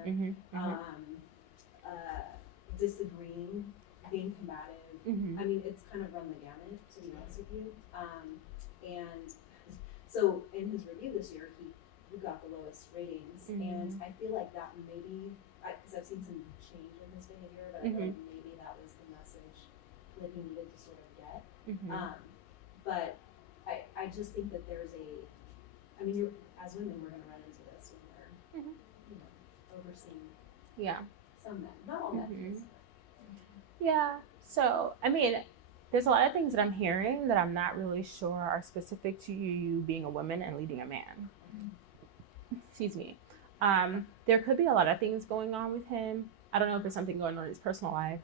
disagreeing, being combative. I mean, it's kind of run the gamut, to be honest with you. And so in his review this year, he got the lowest ratings, and I feel like that maybe, because I've seen some change in his behavior, but I feel like maybe that was the message that he needed to sort of get. But I just think that there's as women, we're going to run into this when we're, overseeing some men, not all men. Yeah. So, I mean, there's a lot of things that I'm hearing that I'm not really sure are specific to you being a woman and leading a man. Excuse me. There could be a lot of things going on with him. I don't know if there's something going on in his personal life.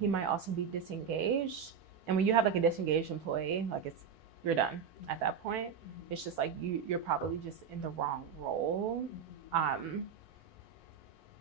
He might also be disengaged And when you have like a disengaged employee, like you're done at that point. It's just like you're probably just in the wrong role.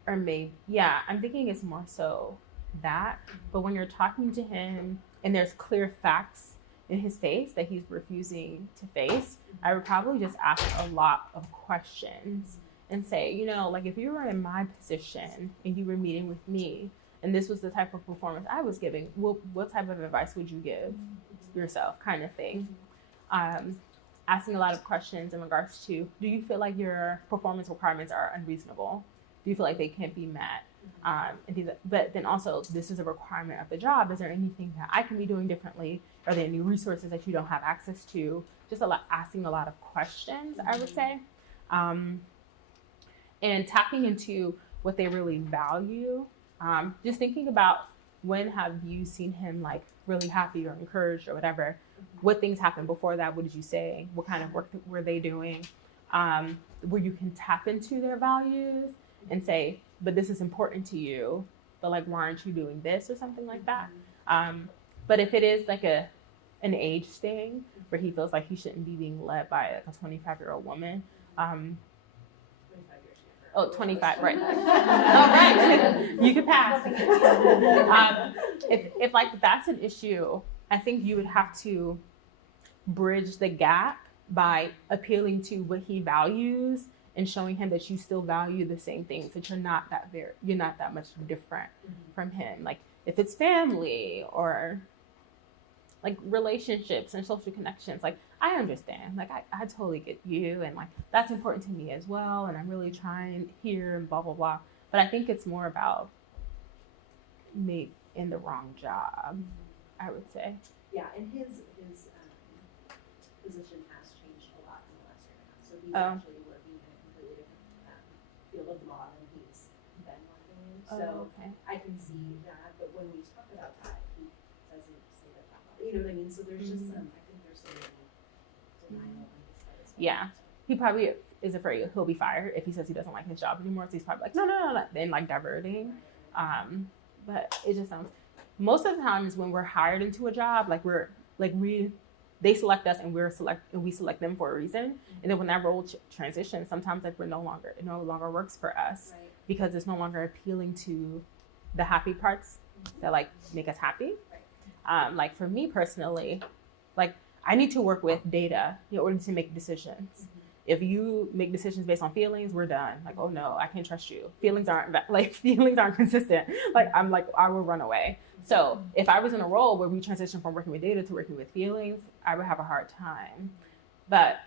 Or maybe, yeah, I'm thinking it's more so that. But when you're talking to him and there's clear facts in his face that he's refusing to face, I would probably just ask a lot of questions and say, you know, like if you were in my position and you were meeting with me and this was the type of performance I was giving, what type of advice would you give yourself, kind of thing. Asking a lot of questions in regards to, do you feel like your performance requirements are unreasonable? Do you feel like they can't be met? But then also, this is a requirement of the job. Is there anything that I can be doing differently? Are there any resources that you don't have access to? Just asking a lot of questions, I would say. And tapping into what they really value. Just thinking about, when have you seen him like really happy or encouraged or whatever? What things happened before that? What did you say? What kind of work were they doing? Where you can tap into their values and say, but this is important to you, but like, why aren't you doing this or something like that? But if it is like an age thing where he feels like he shouldn't be being led by like a 25-year-old woman, 25, right. Oh, right. You could pass. If like that's an issue, I think you would have to bridge the gap by appealing to what he values and showing him that you still value the same things, that you're not that much different from him. Like if it's family or like relationships and social connections, like I understand, like I totally get you, and like that's important to me as well, and I'm really trying here and blah blah blah. But I think it's more about me in the wrong job, I would say. Yeah, and his position has changed a lot in the last year and a half. So he's actually working in a completely different field of law than he's been working in. So okay. I can see that, but when we talk about that, he doesn't say that out loud. You know what I mean? So there's just some, I think there's some denial on his part as well. Yeah. He probably is afraid he'll be fired if he says he doesn't like his job anymore. So he's probably like, no, then like diverting. But it just sounds, most of the times when we're hired into a job, they select us and we select them for a reason. And then when that role transitions, sometimes like it no longer works for us, Right. because it's no longer appealing to the happy parts that like make us happy. Right. Like for me personally, like I need to work with data in order to make decisions. If you make decisions based on feelings, we're done. Like, oh no, I can't trust you. Feelings aren't consistent. Like I will run away. So if I was in a role where we transition from working with data to working with feelings, I would have a hard time. But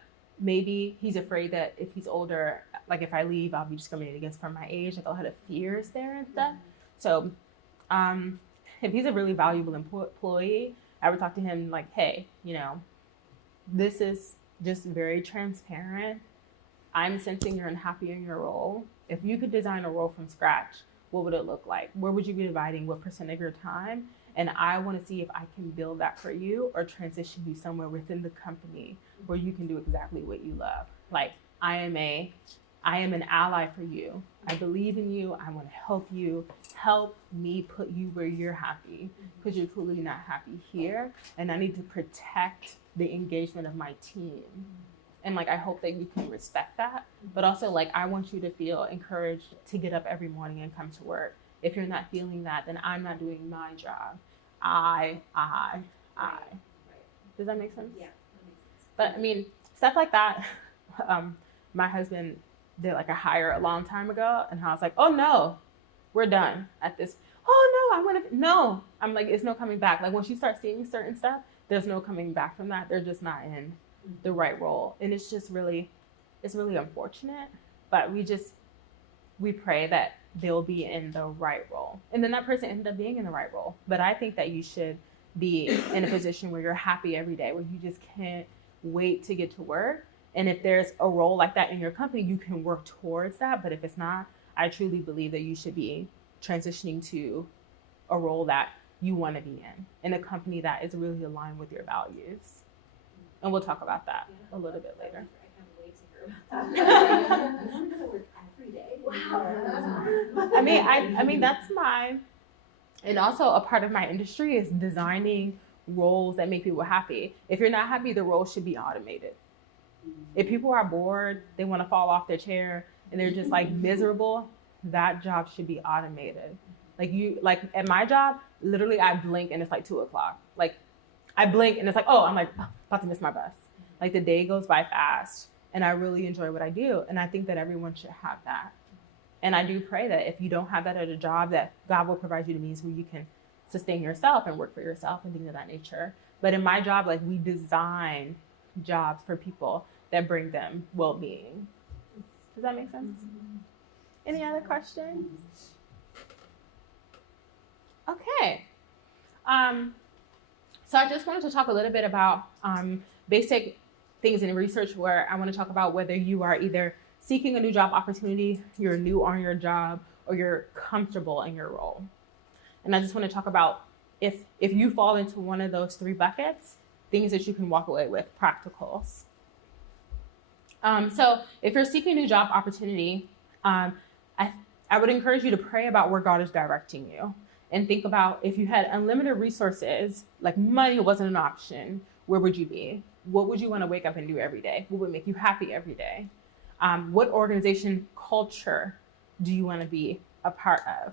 maybe he's afraid that if he's older, like if I leave, I'll be discriminated against for my age. Like a lot of fears there and stuff. So if he's a really valuable employee, I would talk to him like, hey, this is just very transparent. I'm sensing you're unhappy in your role. If you could design a role from scratch, what would it look like? Where would you be dividing what percent of your time? And I want to see if I can build that for you or transition you somewhere within the company where you can do exactly what you love. Like I am an ally for you. I believe in you. I want to help you. Help me put you where you're happy, because you're clearly not happy here. And I need to protect the engagement of my team. And like, I hope that you can respect that. But also like, I want you to feel encouraged to get up every morning and come to work. If you're not feeling that, then I'm not doing my job. I. Does that make sense? Yeah, that makes sense. But I mean, stuff like that. My husband did like a hire a long time ago, and I was like, oh no, we're done at this. Oh no, no. I'm like, it's no coming back. Like once you start seeing certain stuff, there's no coming back from that. They're just not in the right role. And it's just really, it's really unfortunate, but we pray that they'll be in the right role. And then that person ended up being in the right role. But I think that you should be in a position where you're happy every day, where you just can't wait to get to work. And if there's a role like that in your company, you can work towards that. But if it's not, I truly believe that you should be transitioning to a role that you want to be in a company that is really aligned with your values. And we'll talk about that a little bit later. I can't wait to hear about that. I want to go to work every day. Wow. I mean, that's and also a part of my industry is designing roles that make people happy. If you're not happy, the role should be automated. If people are bored, they want to fall off their chair and they're just like miserable, that job should be automated. Like at my job, literally I blink and it's like 2:00. Like I blink and it's like, oh, I'm like about to miss my bus. Like the day goes by fast and I really enjoy what I do. And I think that everyone should have that. And I do pray that if you don't have that at a job, that God will provide you the means where you can sustain yourself and work for yourself and things of that nature. But in my job, like we design jobs for people that bring them well-being. Does that make sense? Any other questions? Okay. So I just wanted to talk a little bit about basic things in research where I want to talk about whether you are either seeking a new job opportunity, you're new on your job, or you're comfortable in your role. And I just want to talk about if you fall into one of those 3 buckets, things that you can walk away with, practicals. So if you're seeking a new job opportunity, I would encourage you to pray about where God is directing you and think about if you had unlimited resources, like money wasn't an option, where would you be? What would you want to wake up and do every day? What would make you happy every day? What organization culture do you want to be a part of?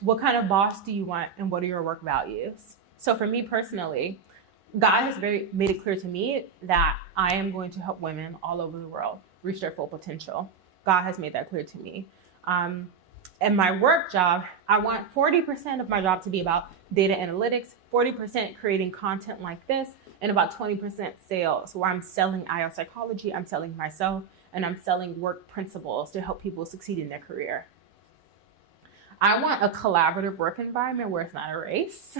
What kind of boss do you want and what are your work values? So for me personally, God has made it clear to me that I am going to help women all over the world reach their full potential. God has made that clear to me. In my work job, I want 40% of my job to be about data analytics, 40% creating content like this, and about 20% sales, where I'm selling IO psychology, I'm selling myself, and I'm selling work principles to help people succeed in their career. I want a collaborative work environment where it's not a race.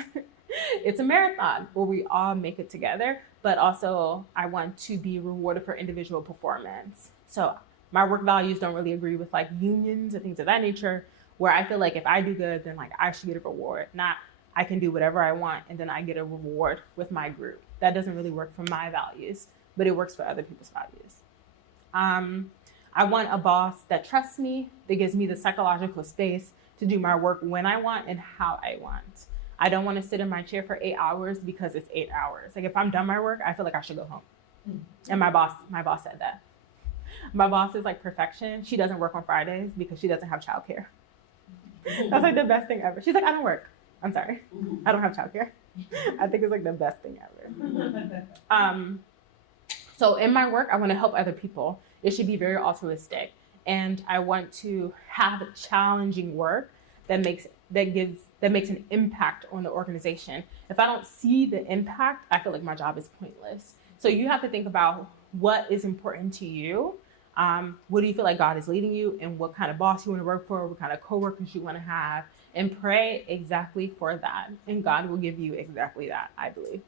It's a marathon where we all make it together, but also I want to be rewarded for individual performance. So my work values don't really agree with like unions and things of that nature, where I feel like if I do good, then like I should get a reward, not I can do whatever I want and then I get a reward with my group. That doesn't really work for my values, but it works for other people's values. I want a boss that trusts me, that gives me the psychological space to do my work when I want and how I want. I don't want to sit in my chair for 8 hours because it's 8 hours. Like if I'm done my work, I feel like I should go home. And my boss said that. My boss is like perfection. She doesn't work on Fridays because she doesn't have childcare. That's like the best thing ever. She's like, I don't work. I'm sorry. I don't have childcare. I think it's like the best thing ever. So in my work, I want to help other people. It should be very altruistic. And I want to have challenging work that makes an impact on the organization. If I don't see the impact, I feel like my job is pointless. So you have to think about what is important to you. What do you feel like God is leading you, and what kind of boss you want to work for, what kind of coworkers you want to have, and pray exactly for that. And God will give you exactly that, I believe.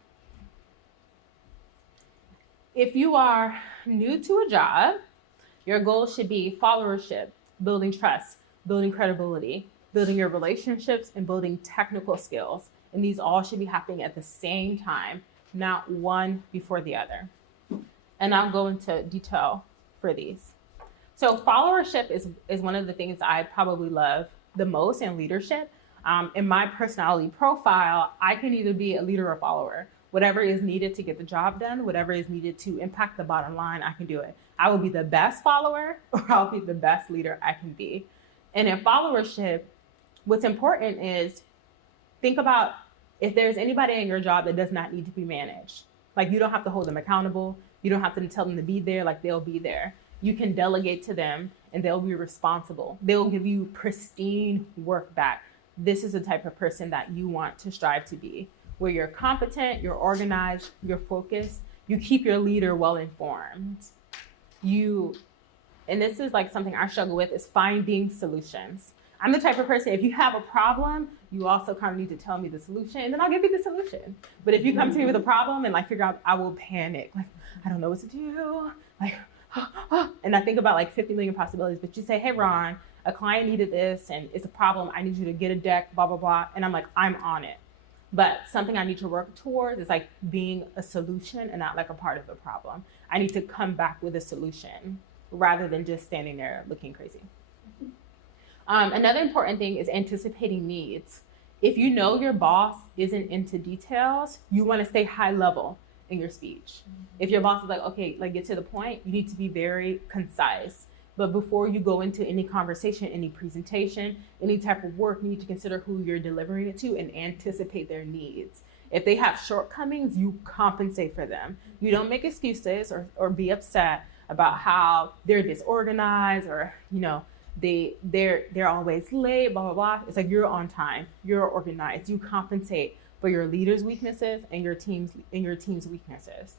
If you are new to a job, your goal should be followership, building trust, building credibility, building your relationships, and building technical skills. And these all should be happening at the same time, not one before the other. And I'll go into detail for these. So followership is one of the things I probably love the most in leadership. In my personality profile, I can either be a leader or a follower. Whatever is needed to get the job done, whatever is needed to impact the bottom line, I can do it. I will be the best follower or I'll be the best leader I can be. And in followership, what's important is think about if there's anybody in your job that does not need to be managed. Like you don't have to hold them accountable. You don't have to tell them to be there, like they'll be there. You can delegate to them and they'll be responsible. They'll give you pristine work back. This is the type of person that you want to strive to be, where you're competent, you're organized, you're focused, you keep your leader well informed. And this is like something I struggle with, is finding solutions. I'm the type of person, if you have a problem, you also kind of need to tell me the solution and then I'll give you the solution. But if you come to me with a problem and like figure out, I will panic. Like, I don't know what to do. Like, and I think about like 50 million possibilities, but you say, hey, Ron, a client needed this and it's a problem. I need you to get a deck, blah, blah, blah. And I'm like, I'm on it. But something I need to work towards is like being a solution and not like a part of the problem. I need to come back with a solution rather than just standing there looking crazy. Another important thing is anticipating needs. if you know your boss isn't into details, you want to stay high level in your speech. If your boss is like, okay, like get to the point, you need to be very concise. But before you go into any conversation, any presentation, any type of work, you need to consider who you're delivering it to and anticipate their needs. If they have shortcomings, you compensate for them. You don't make excuses or be upset about how they're disorganized or, you know, they're always late, blah, blah, blah. It's like you're on time, you're organized. You compensate for your leader's weaknesses and your team's weaknesses.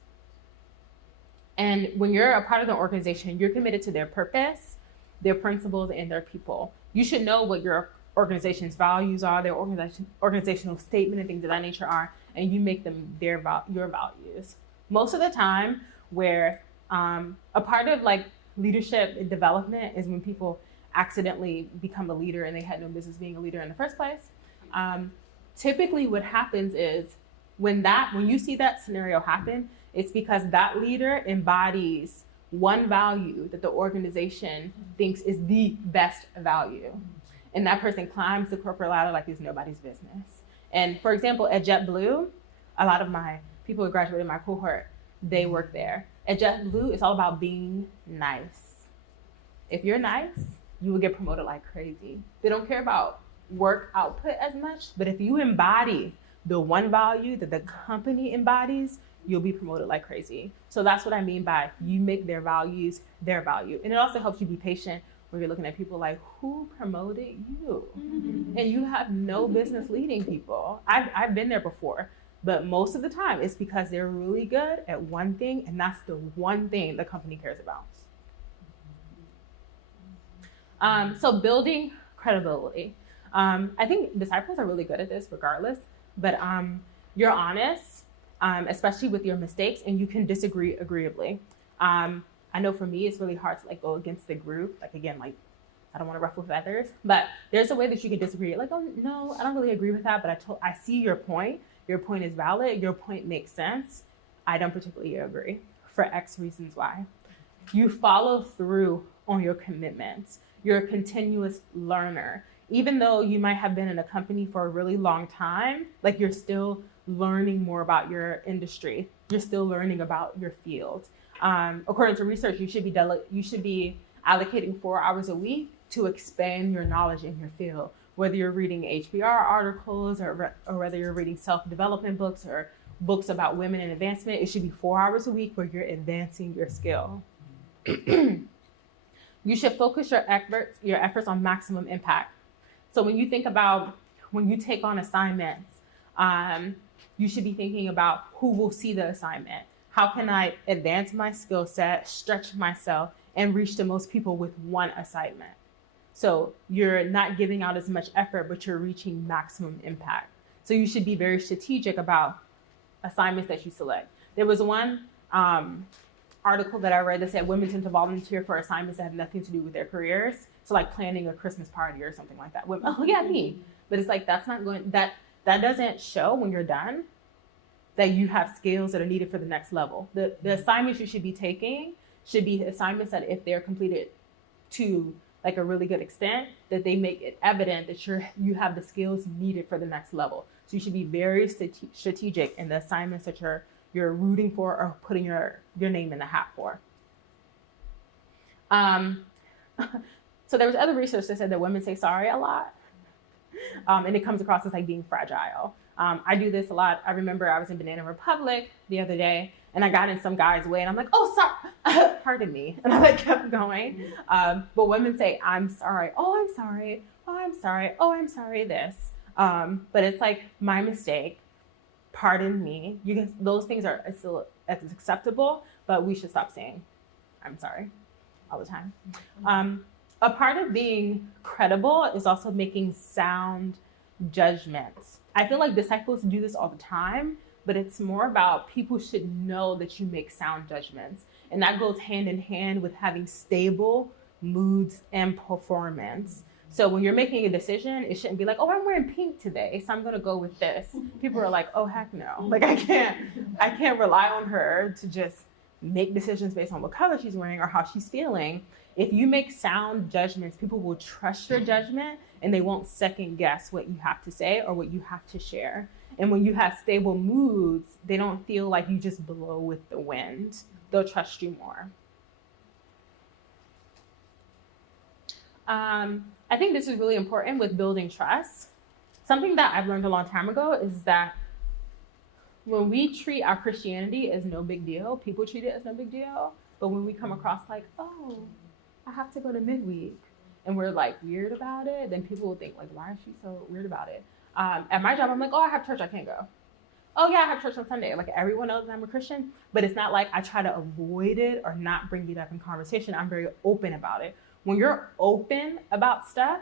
And when you're a part of the organization, you're committed to their purpose, their principles, and their people. You should know what your organization's values are, their organizational statement and things of that nature are, and you make them your values. Most of the time, where a part of like leadership and development is when people accidentally become a leader and they had no business being a leader in the first place. Typically what happens is when you see that scenario happen, it's because that leader embodies one value that the organization thinks is the best value. And that person climbs the corporate ladder like it's nobody's business. And for example, at JetBlue, a lot of my people who graduated my cohort, they work there. At JetBlue, it's all about being nice. If you're nice, you will get promoted like crazy. They don't care about work output as much, but if you embody the one value that the company embodies, you'll be promoted like crazy. So that's what I mean by you make their values their value. And it also helps you be patient when you're looking at people like, who promoted you? Mm-hmm. And you have no business leading people. I've been there before, but most of the time it's because they're really good at one thing, and that's the one thing the company cares about. So building credibility. I think disciples are really good at this regardless, but you're honest, especially with your mistakes, and you can disagree agreeably. I know for me, it's really hard to like go against the group. Like again, like I don't want to ruffle feathers, but there's a way that you can disagree. Like, oh no, I don't really agree with that, but I see your point. Your point is valid. Your point makes sense. I don't particularly agree for X reasons why. You follow through on your commitments. You're a continuous learner. Even though you might have been in a company for a really long time, like you're still learning more about your industry. You're still learning about your field. According to research, you should be allocating 4 hours a week to expand your knowledge in your field. Whether you're reading HBR articles or whether you're reading self-development books or books about women in advancement, it should be 4 hours a week where you're advancing your skill. You should focus your efforts on maximum impact. So when you think about when you take on assignments, you should be thinking about who will see the assignment. How can I advance my skill set, stretch myself, and reach the most people with one assignment? So you're not giving out as much effort, but you're reaching maximum impact. So you should be very strategic about assignments that you select. There was one article that I read that said women tend to volunteer for assignments that have nothing to do with their careers. So like planning a Christmas party or something like that. Women, oh yeah, me. But it's like, that's not going, that doesn't show when you're done that you have skills that are needed for the next level. The assignments you should be taking should be assignments that if they're completed to like a really good extent, that they make it evident that you have the skills needed for the next level. So you should be very strategic in the assignments that you're rooting for or putting your name in the hat for. So there was other research that said that women say sorry a lot. And it comes across as like being fragile. I do this a lot. I remember I was in Banana Republic the other day and I got in some guy's way and I'm like, oh, sorry, pardon me. And I like kept going. But women say, I'm sorry. Oh, I'm sorry. Oh, I'm sorry. Oh, I'm sorry this. But it's like my mistake. Pardon me. Those things are still as acceptable, but we should stop saying, I'm sorry all the time. A part of being credible is also making sound judgments. I feel like disciples do this all the time, but it's more about people should know that you make sound judgments. And that goes hand in hand with having stable moods and performance. So when you're making a decision, it shouldn't be like, oh, I'm wearing pink today, so I'm going to go with this. People are like, oh, heck no. Like I can't rely on her to just make decisions based on what color she's wearing or how she's feeling. If you make sound judgments, people will trust your judgment and they won't second guess what you have to say or what you have to share. And when you have stable moods, they don't feel like you just blow with the wind. They'll trust you more. I think this is really important with building trust. Something that I've learned a long time ago is that when we treat our Christianity as no big deal, people treat it as no big deal. But when we come across like, oh, I have to go to midweek, and we're like weird about it, then people will think like, why is she so weird about it? At my job, I'm like, oh, I have church, I can't go. Oh yeah, I have church on Sunday. Like everyone knows I'm a Christian, but it's not like I try to avoid it or not bring it up in conversation. I'm very open about it. When you're open about stuff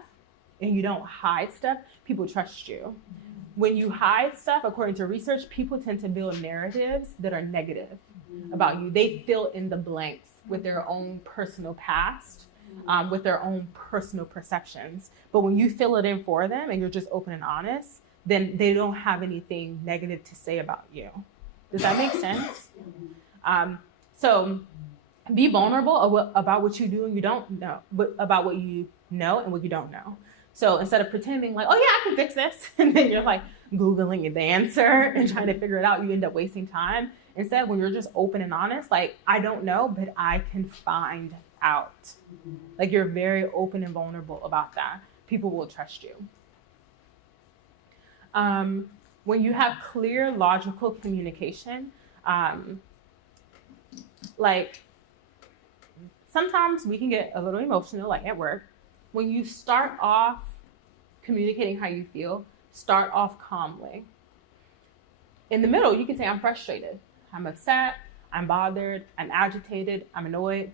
and you don't hide stuff, people trust you. When you hide stuff, according to research, people tend to build narratives that are negative about you. They fill in the blanks with their own personal past, with their own personal perceptions. But when you fill it in for them and you're just open and honest, then they don't have anything negative to say about you. Does that make sense? So be vulnerable about what you do and you don't know, but about what you know and what you don't know. So instead of pretending like, oh yeah, I can fix this, and then you're like Googling the answer and trying to figure it out, you end up wasting time. Instead, when you're just open and honest, like, I don't know, but I can find out. Like, you're very open and vulnerable about that. People will trust you. When you have clear, logical communication, like, sometimes we can get a little emotional, like at work. When you start off communicating how you feel, start off calmly. In the middle, you can say, I'm frustrated, I'm upset, I'm bothered, I'm agitated, I'm annoyed.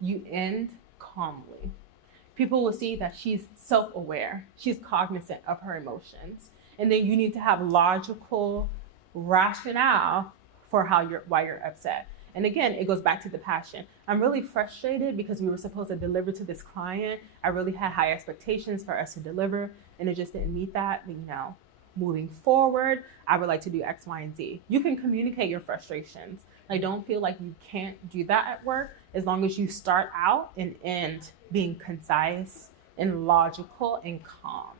You end calmly. People will see that she's self-aware, she's cognizant of her emotions. And then you need to have logical rationale for why you're upset. And again, it goes back to the passion. I'm really frustrated because we were supposed to deliver to this client. I really had high expectations for us to deliver, and it just didn't meet that. But, moving forward, I would like to do X, Y, and Z. You can communicate your frustrations. I don't feel like you can't do that at work as long as you start out and end being concise and logical and calm.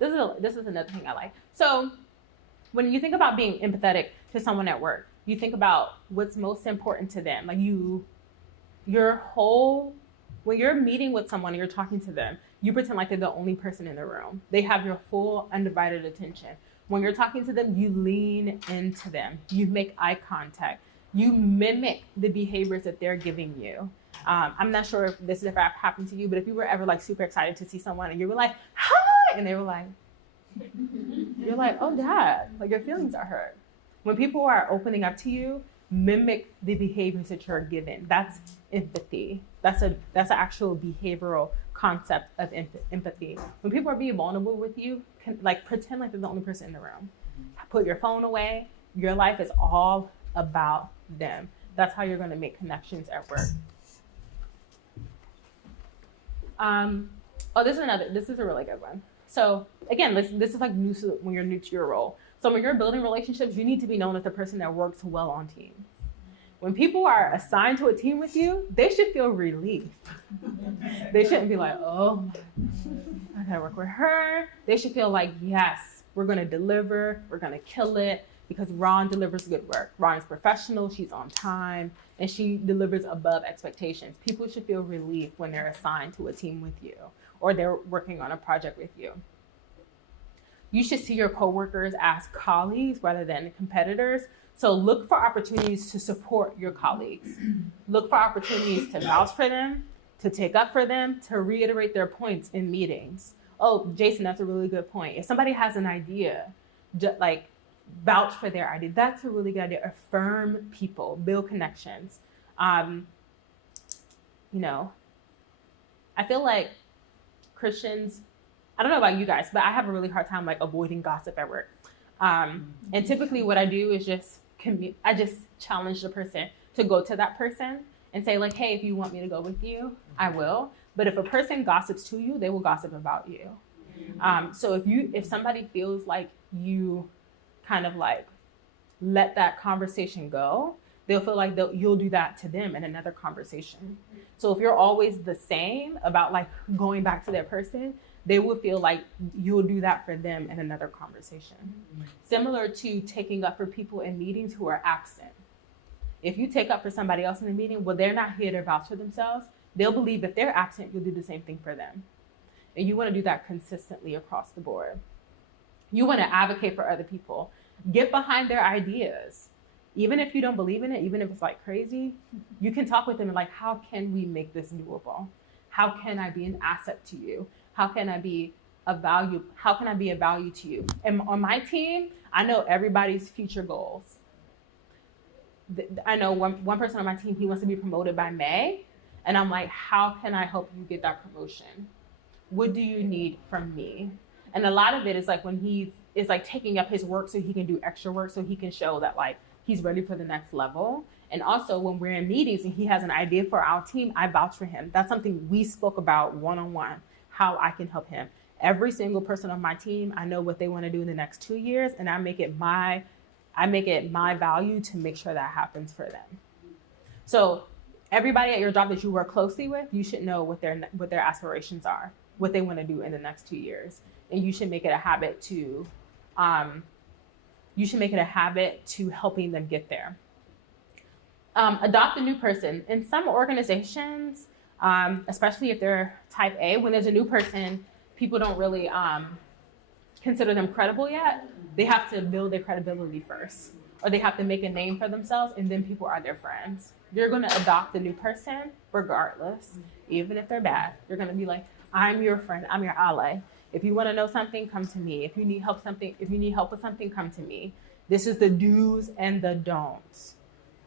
This is another thing I like. So when you think about being empathetic to someone at work, you think about what's most important to them. Like when you're meeting with someone and you're talking to them, you pretend like they're the only person in the room. They have your full undivided attention. When you're talking to them, you lean into them. You make eye contact. You mimic the behaviors that they're giving you. I'm not sure if this has ever happened to you, but if you were ever like super excited to see someone and you were like, hi, and they were like, you're like, oh God, like your feelings are hurt. When people are opening up to you, mimic the behaviors that you're given. That's empathy. That's an actual behavioral concept of empathy. When people are being vulnerable with you, pretend like they're the only person in the room. Put your phone away. Your life is all about them. That's how you're going to make connections at work. This is a really good one. So again, this is like when you're new to your role. So when you're building relationships, you need to be known as the person that works well on teams. When people are assigned to a team with you, they should feel relief. They shouldn't be like, oh, I gotta work with her. They should feel like, yes, we're gonna deliver, we're gonna kill it, because Rawn delivers good work. Rawn is professional, she's on time, and she delivers above expectations. People should feel relief when they're assigned to a team with you, or they're working on a project with you. You should see your coworkers as colleagues rather than competitors. So look for opportunities to support your colleagues. Look for opportunities to vouch for them, to take up for them, to reiterate their points in meetings. Oh, Jason, that's a really good point. If somebody has an idea, vouch for their idea. That's a really good idea. Affirm people, build connections. I feel like Christians, I don't know about you guys, but I have a really hard time avoiding gossip at work. And typically what I do is I just challenge the person to go to that person and say hey, if you want me to go with you, I will. But if a person gossips to you, they will gossip about you. So if somebody feels like you kind of like let that conversation go, they'll feel like you'll do that to them in another conversation. So if you're always the same about like going back to that person, they will feel like you'll do that for them in another conversation. Similar to taking up for people in meetings who are absent. If you take up for somebody else in a meeting, well, they're not here to vouch for themselves. They'll believe if they're absent, you'll do the same thing for them. And you want to do that consistently across the board. You want to advocate for other people. Get behind their ideas. Even if you don't believe in it, even if it's like crazy, you can talk with them and like, how can we make this doable? How can I be an asset to you? How can I be a value? How can I be a value to you? And on my team, I know everybody's future goals. I know one person on my team, he wants to be promoted by May. And I'm like, how can I help you get that promotion? What do you need from me? And a lot of it is like when he is like taking up his work so he can do extra work, so he can show that like he's ready for the next level. And also when we're in meetings and he has an idea for our team, I vouch for him. That's something we spoke about one-on-one, how I can help him. Every single person on my team, I know what they want to do in the next 2 years, and I make it my value to make sure that happens for them. So everybody at your job that you work closely with, you should know what their aspirations are, what they want to do in the next 2 years. And you should make it a habit to helping them get there. Adopt a new person. In some organizations, especially if they're type A, when there's a new person, people don't really consider them credible yet. They have to build their credibility first, or they have to make a name for themselves, and then people are their friends. You're going to adopt a new person regardless, even if they're bad. You're going to be like, I'm your friend, I'm your ally. If you want to know something, come to me. If you need help with something, come to me. This is the do's and the don'ts.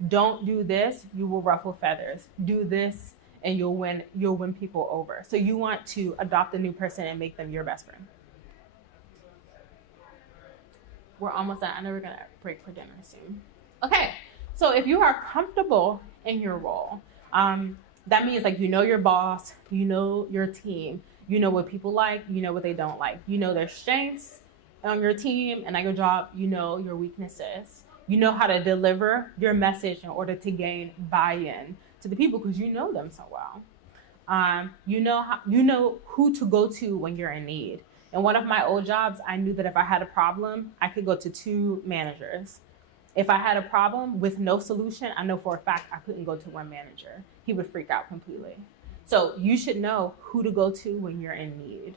Don't do this, you will ruffle feathers. Do this, and you'll win people over. So you want to adopt a new person and make them your best friend. We're almost done. I know we're gonna break for dinner soon. Okay, so if you are comfortable in your role, that means like you know your boss, you know your team, you know what people like, you know what they don't like, you know their strengths on your team and at your job, you know your weaknesses. You know how to deliver your message in order to gain buy-in to the people because you know them so well. You know who to go to when you're in need. In one of my old jobs, I knew that if I had a problem, I could go to 2 managers. If I had a problem with no solution, I know for a fact I couldn't go to one manager. He would freak out completely. So you should know who to go to when you're in need.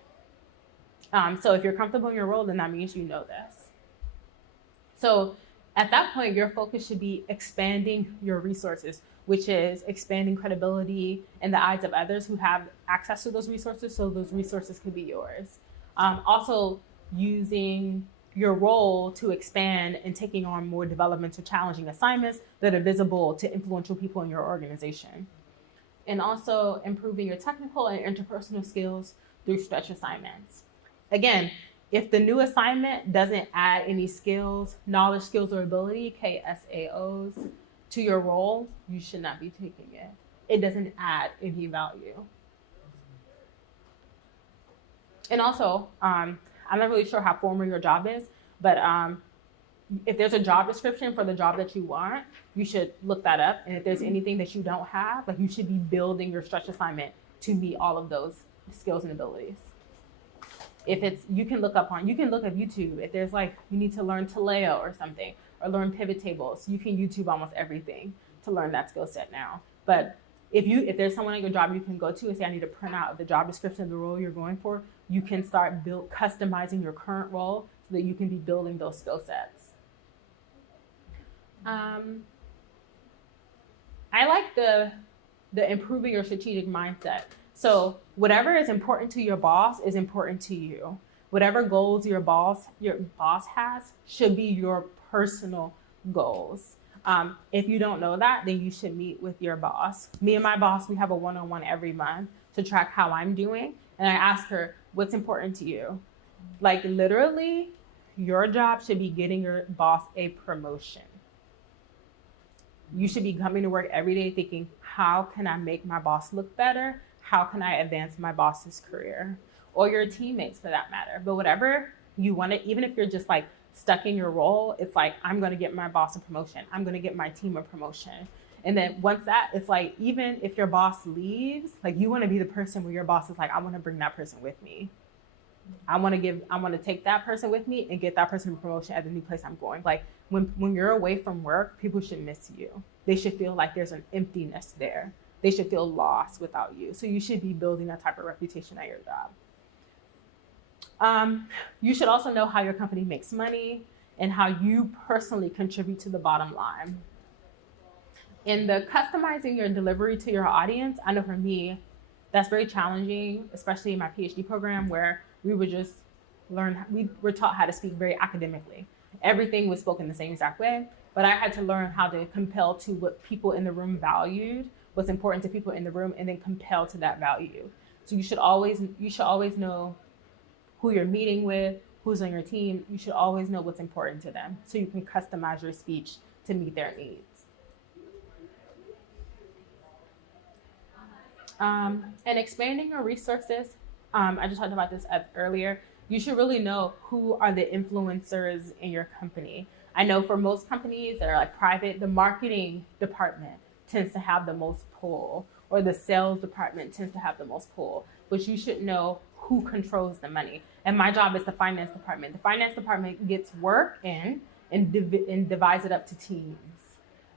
So if you're comfortable in your role, then that means you know this. So at that point, your focus should be expanding your resources, which is expanding credibility in the eyes of others who have access to those resources, so those resources could be yours. Also using your role to expand and taking on more developmental challenging assignments that are visible to influential people in your organization. And also improving your technical and interpersonal skills through stretch assignments. Again, if the new assignment doesn't add any skills, knowledge, skills, or ability, KSAOs, to your role, you should not be taking it. It doesn't add any value. And also, I'm not really sure how formal your job is, but if there's a job description for the job that you want, you should look that up. And if there's anything that you don't have, like you should be building your stretch assignment to meet all of those skills and abilities. If it's, you can look up YouTube. If there's like, you need to learn Taleo or something, or learn pivot tables, you can YouTube almost everything to learn that skill set now. But if there's someone at your job you can go to and say, I need a printout of the job description of the role you're going for, you can start customizing your current role so that you can be building those skill sets. I like the improving your strategic mindset. So whatever is important to your boss is important to you. Whatever goals your boss has should be your personal goals. If you don't know that, then you should meet with your boss. Me and my boss, we have a one-on-one every month to track how I'm doing. And I ask her, what's important to you? Like literally, your job should be getting your boss a promotion. You should be coming to work every day thinking, how can I make my boss look better? How can I advance my boss's career? Or your teammates for that matter. But whatever you want to, even if you're just like stuck in your role, it's like, I'm going to get my boss a promotion. I'm going to get my team a promotion. And then once that, it's like, even if your boss leaves, like you want to be the person where your boss is like, I want to bring that person with me. I want to take that person with me and get that person a promotion at the new place I'm going. Like when you're away from work, people should miss you. They should feel like there's an emptiness there. They should feel lost without you. So you should be building that type of reputation at your job. You should also know how your company makes money and how you personally contribute to the bottom line. In the customizing your delivery to your audience, I know for me, that's very challenging, especially in my PhD program where we would just we were taught how to speak very academically. Everything was spoken the same exact way, but I had to learn how to compel to what people in the room valued, what's important to people in the room, and then compel to that value. So you should always know who you're meeting with, who's on your team. You should always know what's important to them so you can customize your speech to meet their needs. And expanding your resources, I just talked about this earlier. You should really know who are the influencers in your company. I know for most companies that are like private, the marketing department tends to have the most pull, or the sales department tends to have the most pull, but you should know who controls the money. And my job is the finance department. The finance department gets work in and divides it up to teams.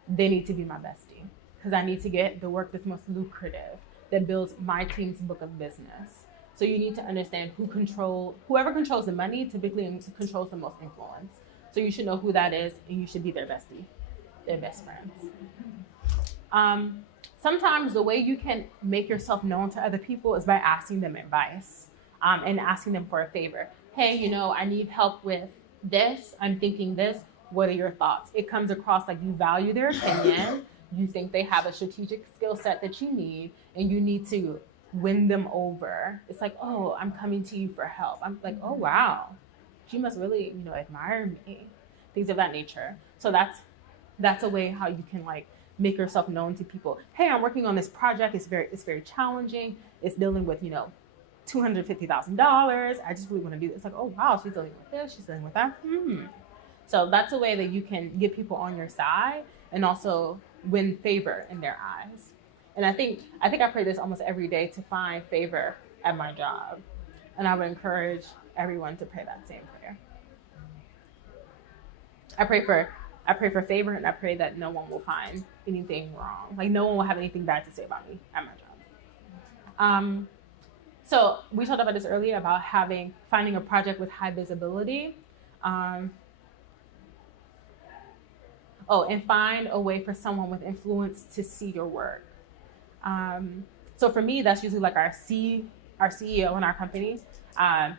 They need to be my bestie because I need to get the work that's most lucrative, that builds my team's book of business. So you need to understand whoever controls the money typically controls the most influence. So you should know who that is, and you should be their bestie, their best friends. Sometimes the way you can make yourself known to other people is by asking them advice and asking them for a favor. Hey, I need help with this. I'm thinking this. What are your thoughts? It comes across like you value their opinion. You think they have a strategic skill set that you need, and you need to win them over. It's like, oh, I'm coming to you for help. I'm like, oh, wow. She must really, admire me. Things of that nature. So that's a way how you can like make yourself known to people. Hey, I'm working on this project. It's very challenging. It's dealing with, $250,000. I just really want to do this. It's like, oh, wow, she's dealing with this. She's dealing with that. So that's a way that you can get people on your side and also win favor in their eyes. And I think I pray this almost every day to find favor at my job. And I would encourage everyone to pray that same prayer. I pray for favor, and I pray that no one will find anything wrong. Like no one will have anything bad to say about me at my job. So we talked about this earlier about finding a project with high visibility. And find a way for someone with influence to see your work. So for me, that's usually like our CEO in our company.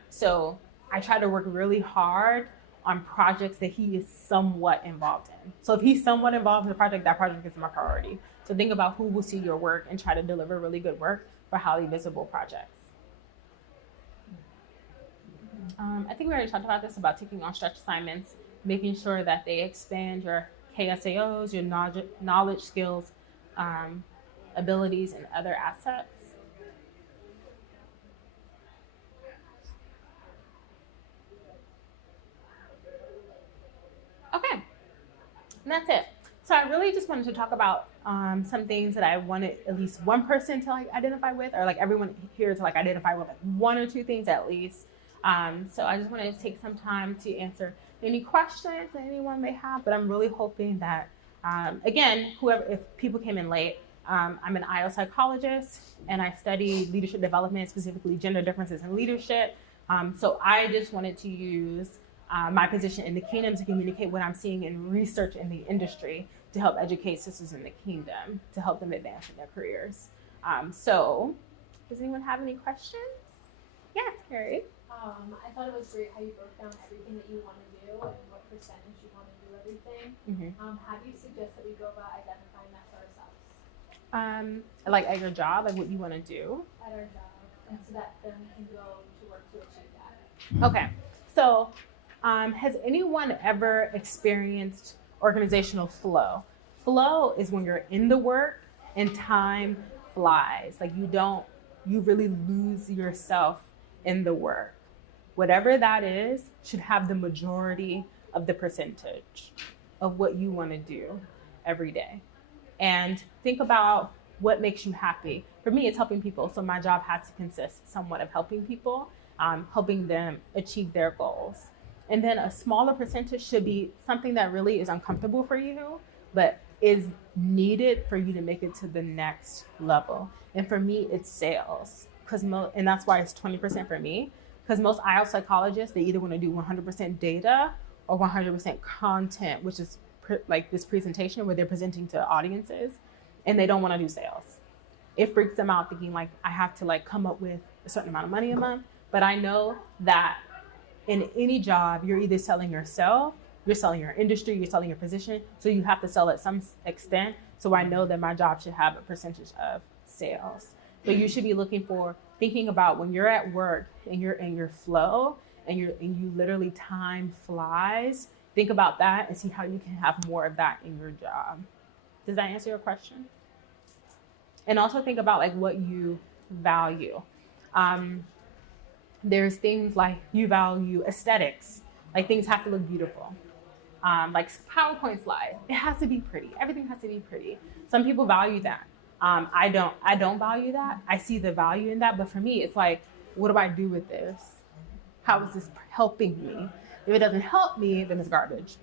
So I try to work really hard on projects that he is somewhat involved in. So if he's somewhat involved in the project, that project is my priority. So think about who will see your work and try to deliver really good work for highly visible projects. I think we already talked about this, about taking on stretch assignments, making sure that they expand your KSAOs, your knowledge, skills, abilities, and other assets. Okay, and that's it. So I really just wanted to talk about some things that I wanted at least one person to like identify with, or like everyone here to like identify with like one or two things at least. So I just wanted to take some time to answer any questions that anyone may have, but I'm really hoping that, again, if people came in late, I'm an IO psychologist and I study leadership development, specifically gender differences in leadership. So I just wanted to use my position in the kingdom to communicate what I'm seeing in research in the industry to help educate sisters in the kingdom, to help them advance in their careers. So does anyone have any questions? Yes, Carrie. I thought it was great how you broke down everything that you want to do and what percentage you want to do everything. How do you suggest that we go about identifying that for ourselves? Like at your job, like what you want to do? At our job, and so that then we can go to work to achieve that. Okay, so has anyone ever experienced organizational flow? Flow is when you're in the work and time flies. Like you really lose yourself in the work. Whatever that is should have the majority of the percentage of what you want to do every day. And think about what makes you happy. For me, it's helping people. So my job has to consist somewhat of helping people, helping them achieve their goals. And then a smaller percentage should be something that really is uncomfortable for you, but is needed for you to make it to the next level. And for me, it's sales. And that's why it's 20% for me. Because most IELTS psychologists, they either want to do 100% data or 100% content, which is like this presentation where they're presenting to audiences, and they don't want to do sales. It freaks them out thinking like, I have to like come up with a certain amount of money a month. But I know that in any job, you're either selling yourself, you're selling your industry, you're selling your position. So you have to sell at some extent. So I know that my job should have a percentage of sales. But you should be thinking about when you're at work and you're in your flow and you literally time flies. Think about that and see how you can have more of that in your job. Does that answer your question? And also think about like what you value. There's things like you value aesthetics, like things have to look beautiful. Like PowerPoint slides, it has to be pretty. Everything has to be pretty. Some people value that. I don't value that. I see the value in that, but for me, it's like, what do I do with this? How is this helping me? If it doesn't help me, then it's garbage.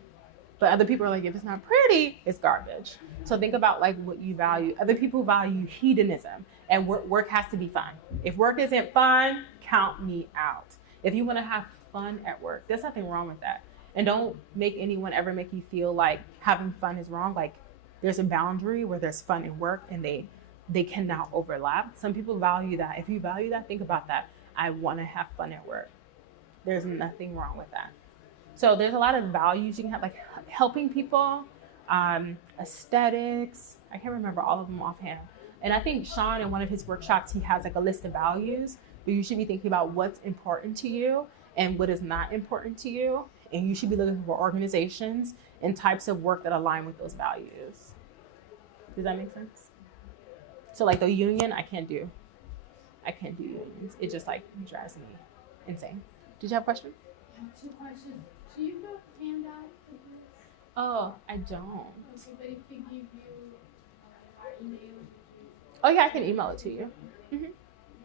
But other people are like, if it's not pretty, it's garbage. So think about like what you value. Other people value hedonism, and work has to be fun. If work isn't fun, count me out. If you want to have fun at work, there's nothing wrong with that. And don't make anyone ever make you feel like having fun is wrong. Like there's a boundary where there's fun and work, and they cannot overlap. Some people value that. If you value that, think about that. I want to have fun at work. There's nothing wrong with that. So there's a lot of values you can have, like helping people, aesthetics. I can't remember all of them offhand. And I think Sean, in one of his workshops, he has like a list of values, but you should be thinking about what's important to you and what is not important to you. And you should be looking for organizations and types of work that align with those values. Does that make sense? So like the union, I can't do unions. It just like drives me insane. Did you have a question? I have 2 questions. Do you know handout for this? Oh, I don't. Okay, but if we give you our email, Oh yeah, I can email it to you. Mm-hmm.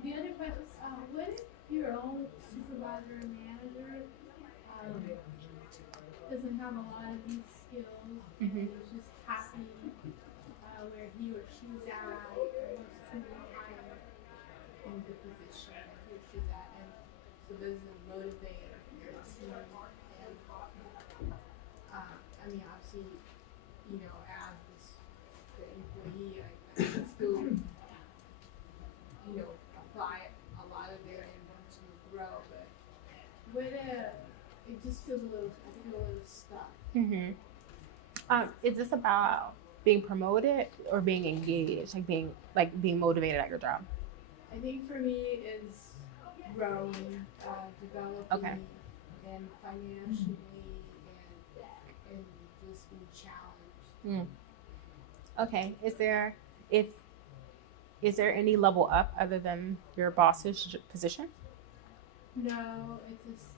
the other question is, what if your own supervisor or manager doesn't have a lot of these skills, Mm-hmm. and is just happy where he or she's at, or wants to be higher in the position he or she's at, and so doesn't motivate the team. And I mean, obviously, you know, as the employee, I can still, you know, apply a lot of it and want to grow, but what it just feels I feel a little stuck. Mm-hmm. Is this about being promoted or being engaged, like being motivated at your job? I think for me is growing, developing, Okay. and financially, and just being challenged. Okay. Is there any level up other than your boss's position? No, it's just,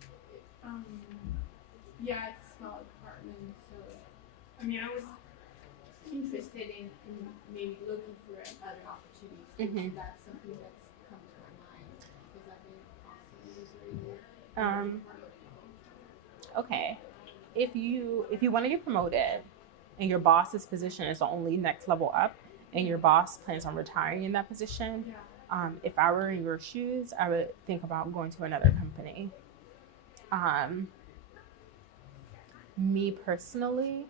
yeah, it's a small department, so, I mean, I was interested in maybe looking for other opportunities. Mhm. That's something that's come to my mind, because I've been constantly Okay. If you want to get promoted and your boss's position is the only next level up and your boss plans on retiring in that position, yeah. if I were in your shoes, I would think about going to another company. Me personally,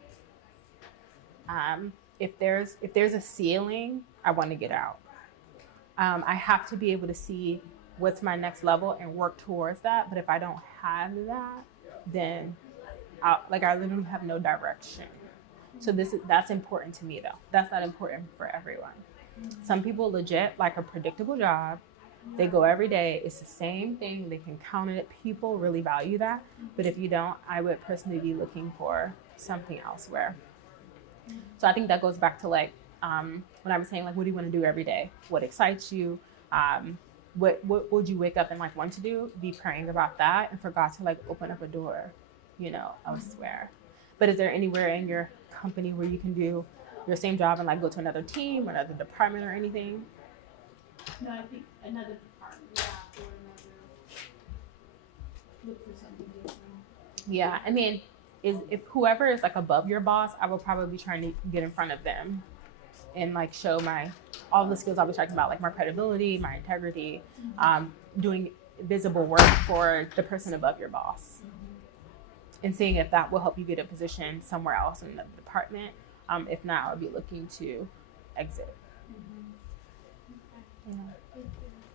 if there's a ceiling, I want to get out. I have to be able to see what's my next level and work towards that. But if I don't have that, then I literally have no direction. So that's important to me though. That's not important for everyone. Some people legit like a predictable job. They go every day. It's the same thing. They can count it. People really value that. But if you don't, I would personally be looking for something elsewhere. So I think that goes back to like when I was saying like, what do you want to do every day? What excites you? What would you wake up and like want to do? Be praying about that and for God to like open up a door elsewhere. But is there anywhere in your company where you can do your same job and like go to another team or another department or anything? No, I think another department, yeah, or another, look for something different. Yeah, I mean, if whoever is like above your boss, I will probably be trying to get in front of them and like show all the skills I was talking about, like my credibility, my integrity, doing visible work for the person above your boss, and seeing if that will help you get a position somewhere else in the department. If not, I'll be looking to exit. Yeah.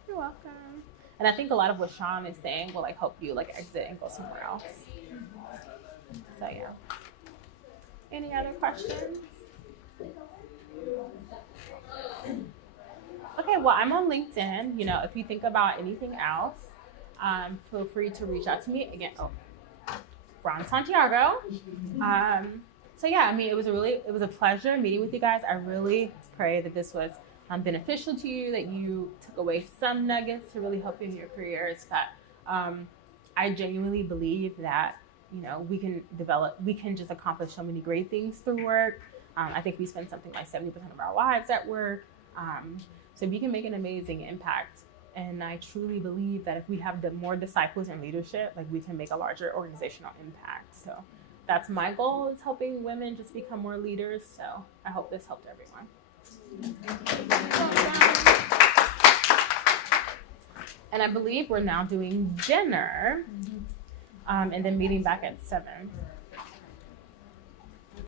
You're welcome. And I think a lot of what Sean is saying will like help you like exit and go somewhere else. So yeah. Any other questions? Okay, well, I'm on LinkedIn. If you think about anything else, feel free to reach out to me again. Rawn Santiago. So yeah, I mean, it was a pleasure meeting with you guys. I really pray that this was beneficial to you, that you took away some nuggets to really help you in your careers. That I genuinely believe that we can just accomplish so many great things through work. I think we spend something like 70% of our lives at work. So we can make an amazing impact. And I truly believe that if we have more disciples in leadership, like we can make a larger organizational impact. So that's my goal, is helping women just become more leaders. So I hope this helped everyone. And I believe we're now doing dinner, and then meeting back at 7.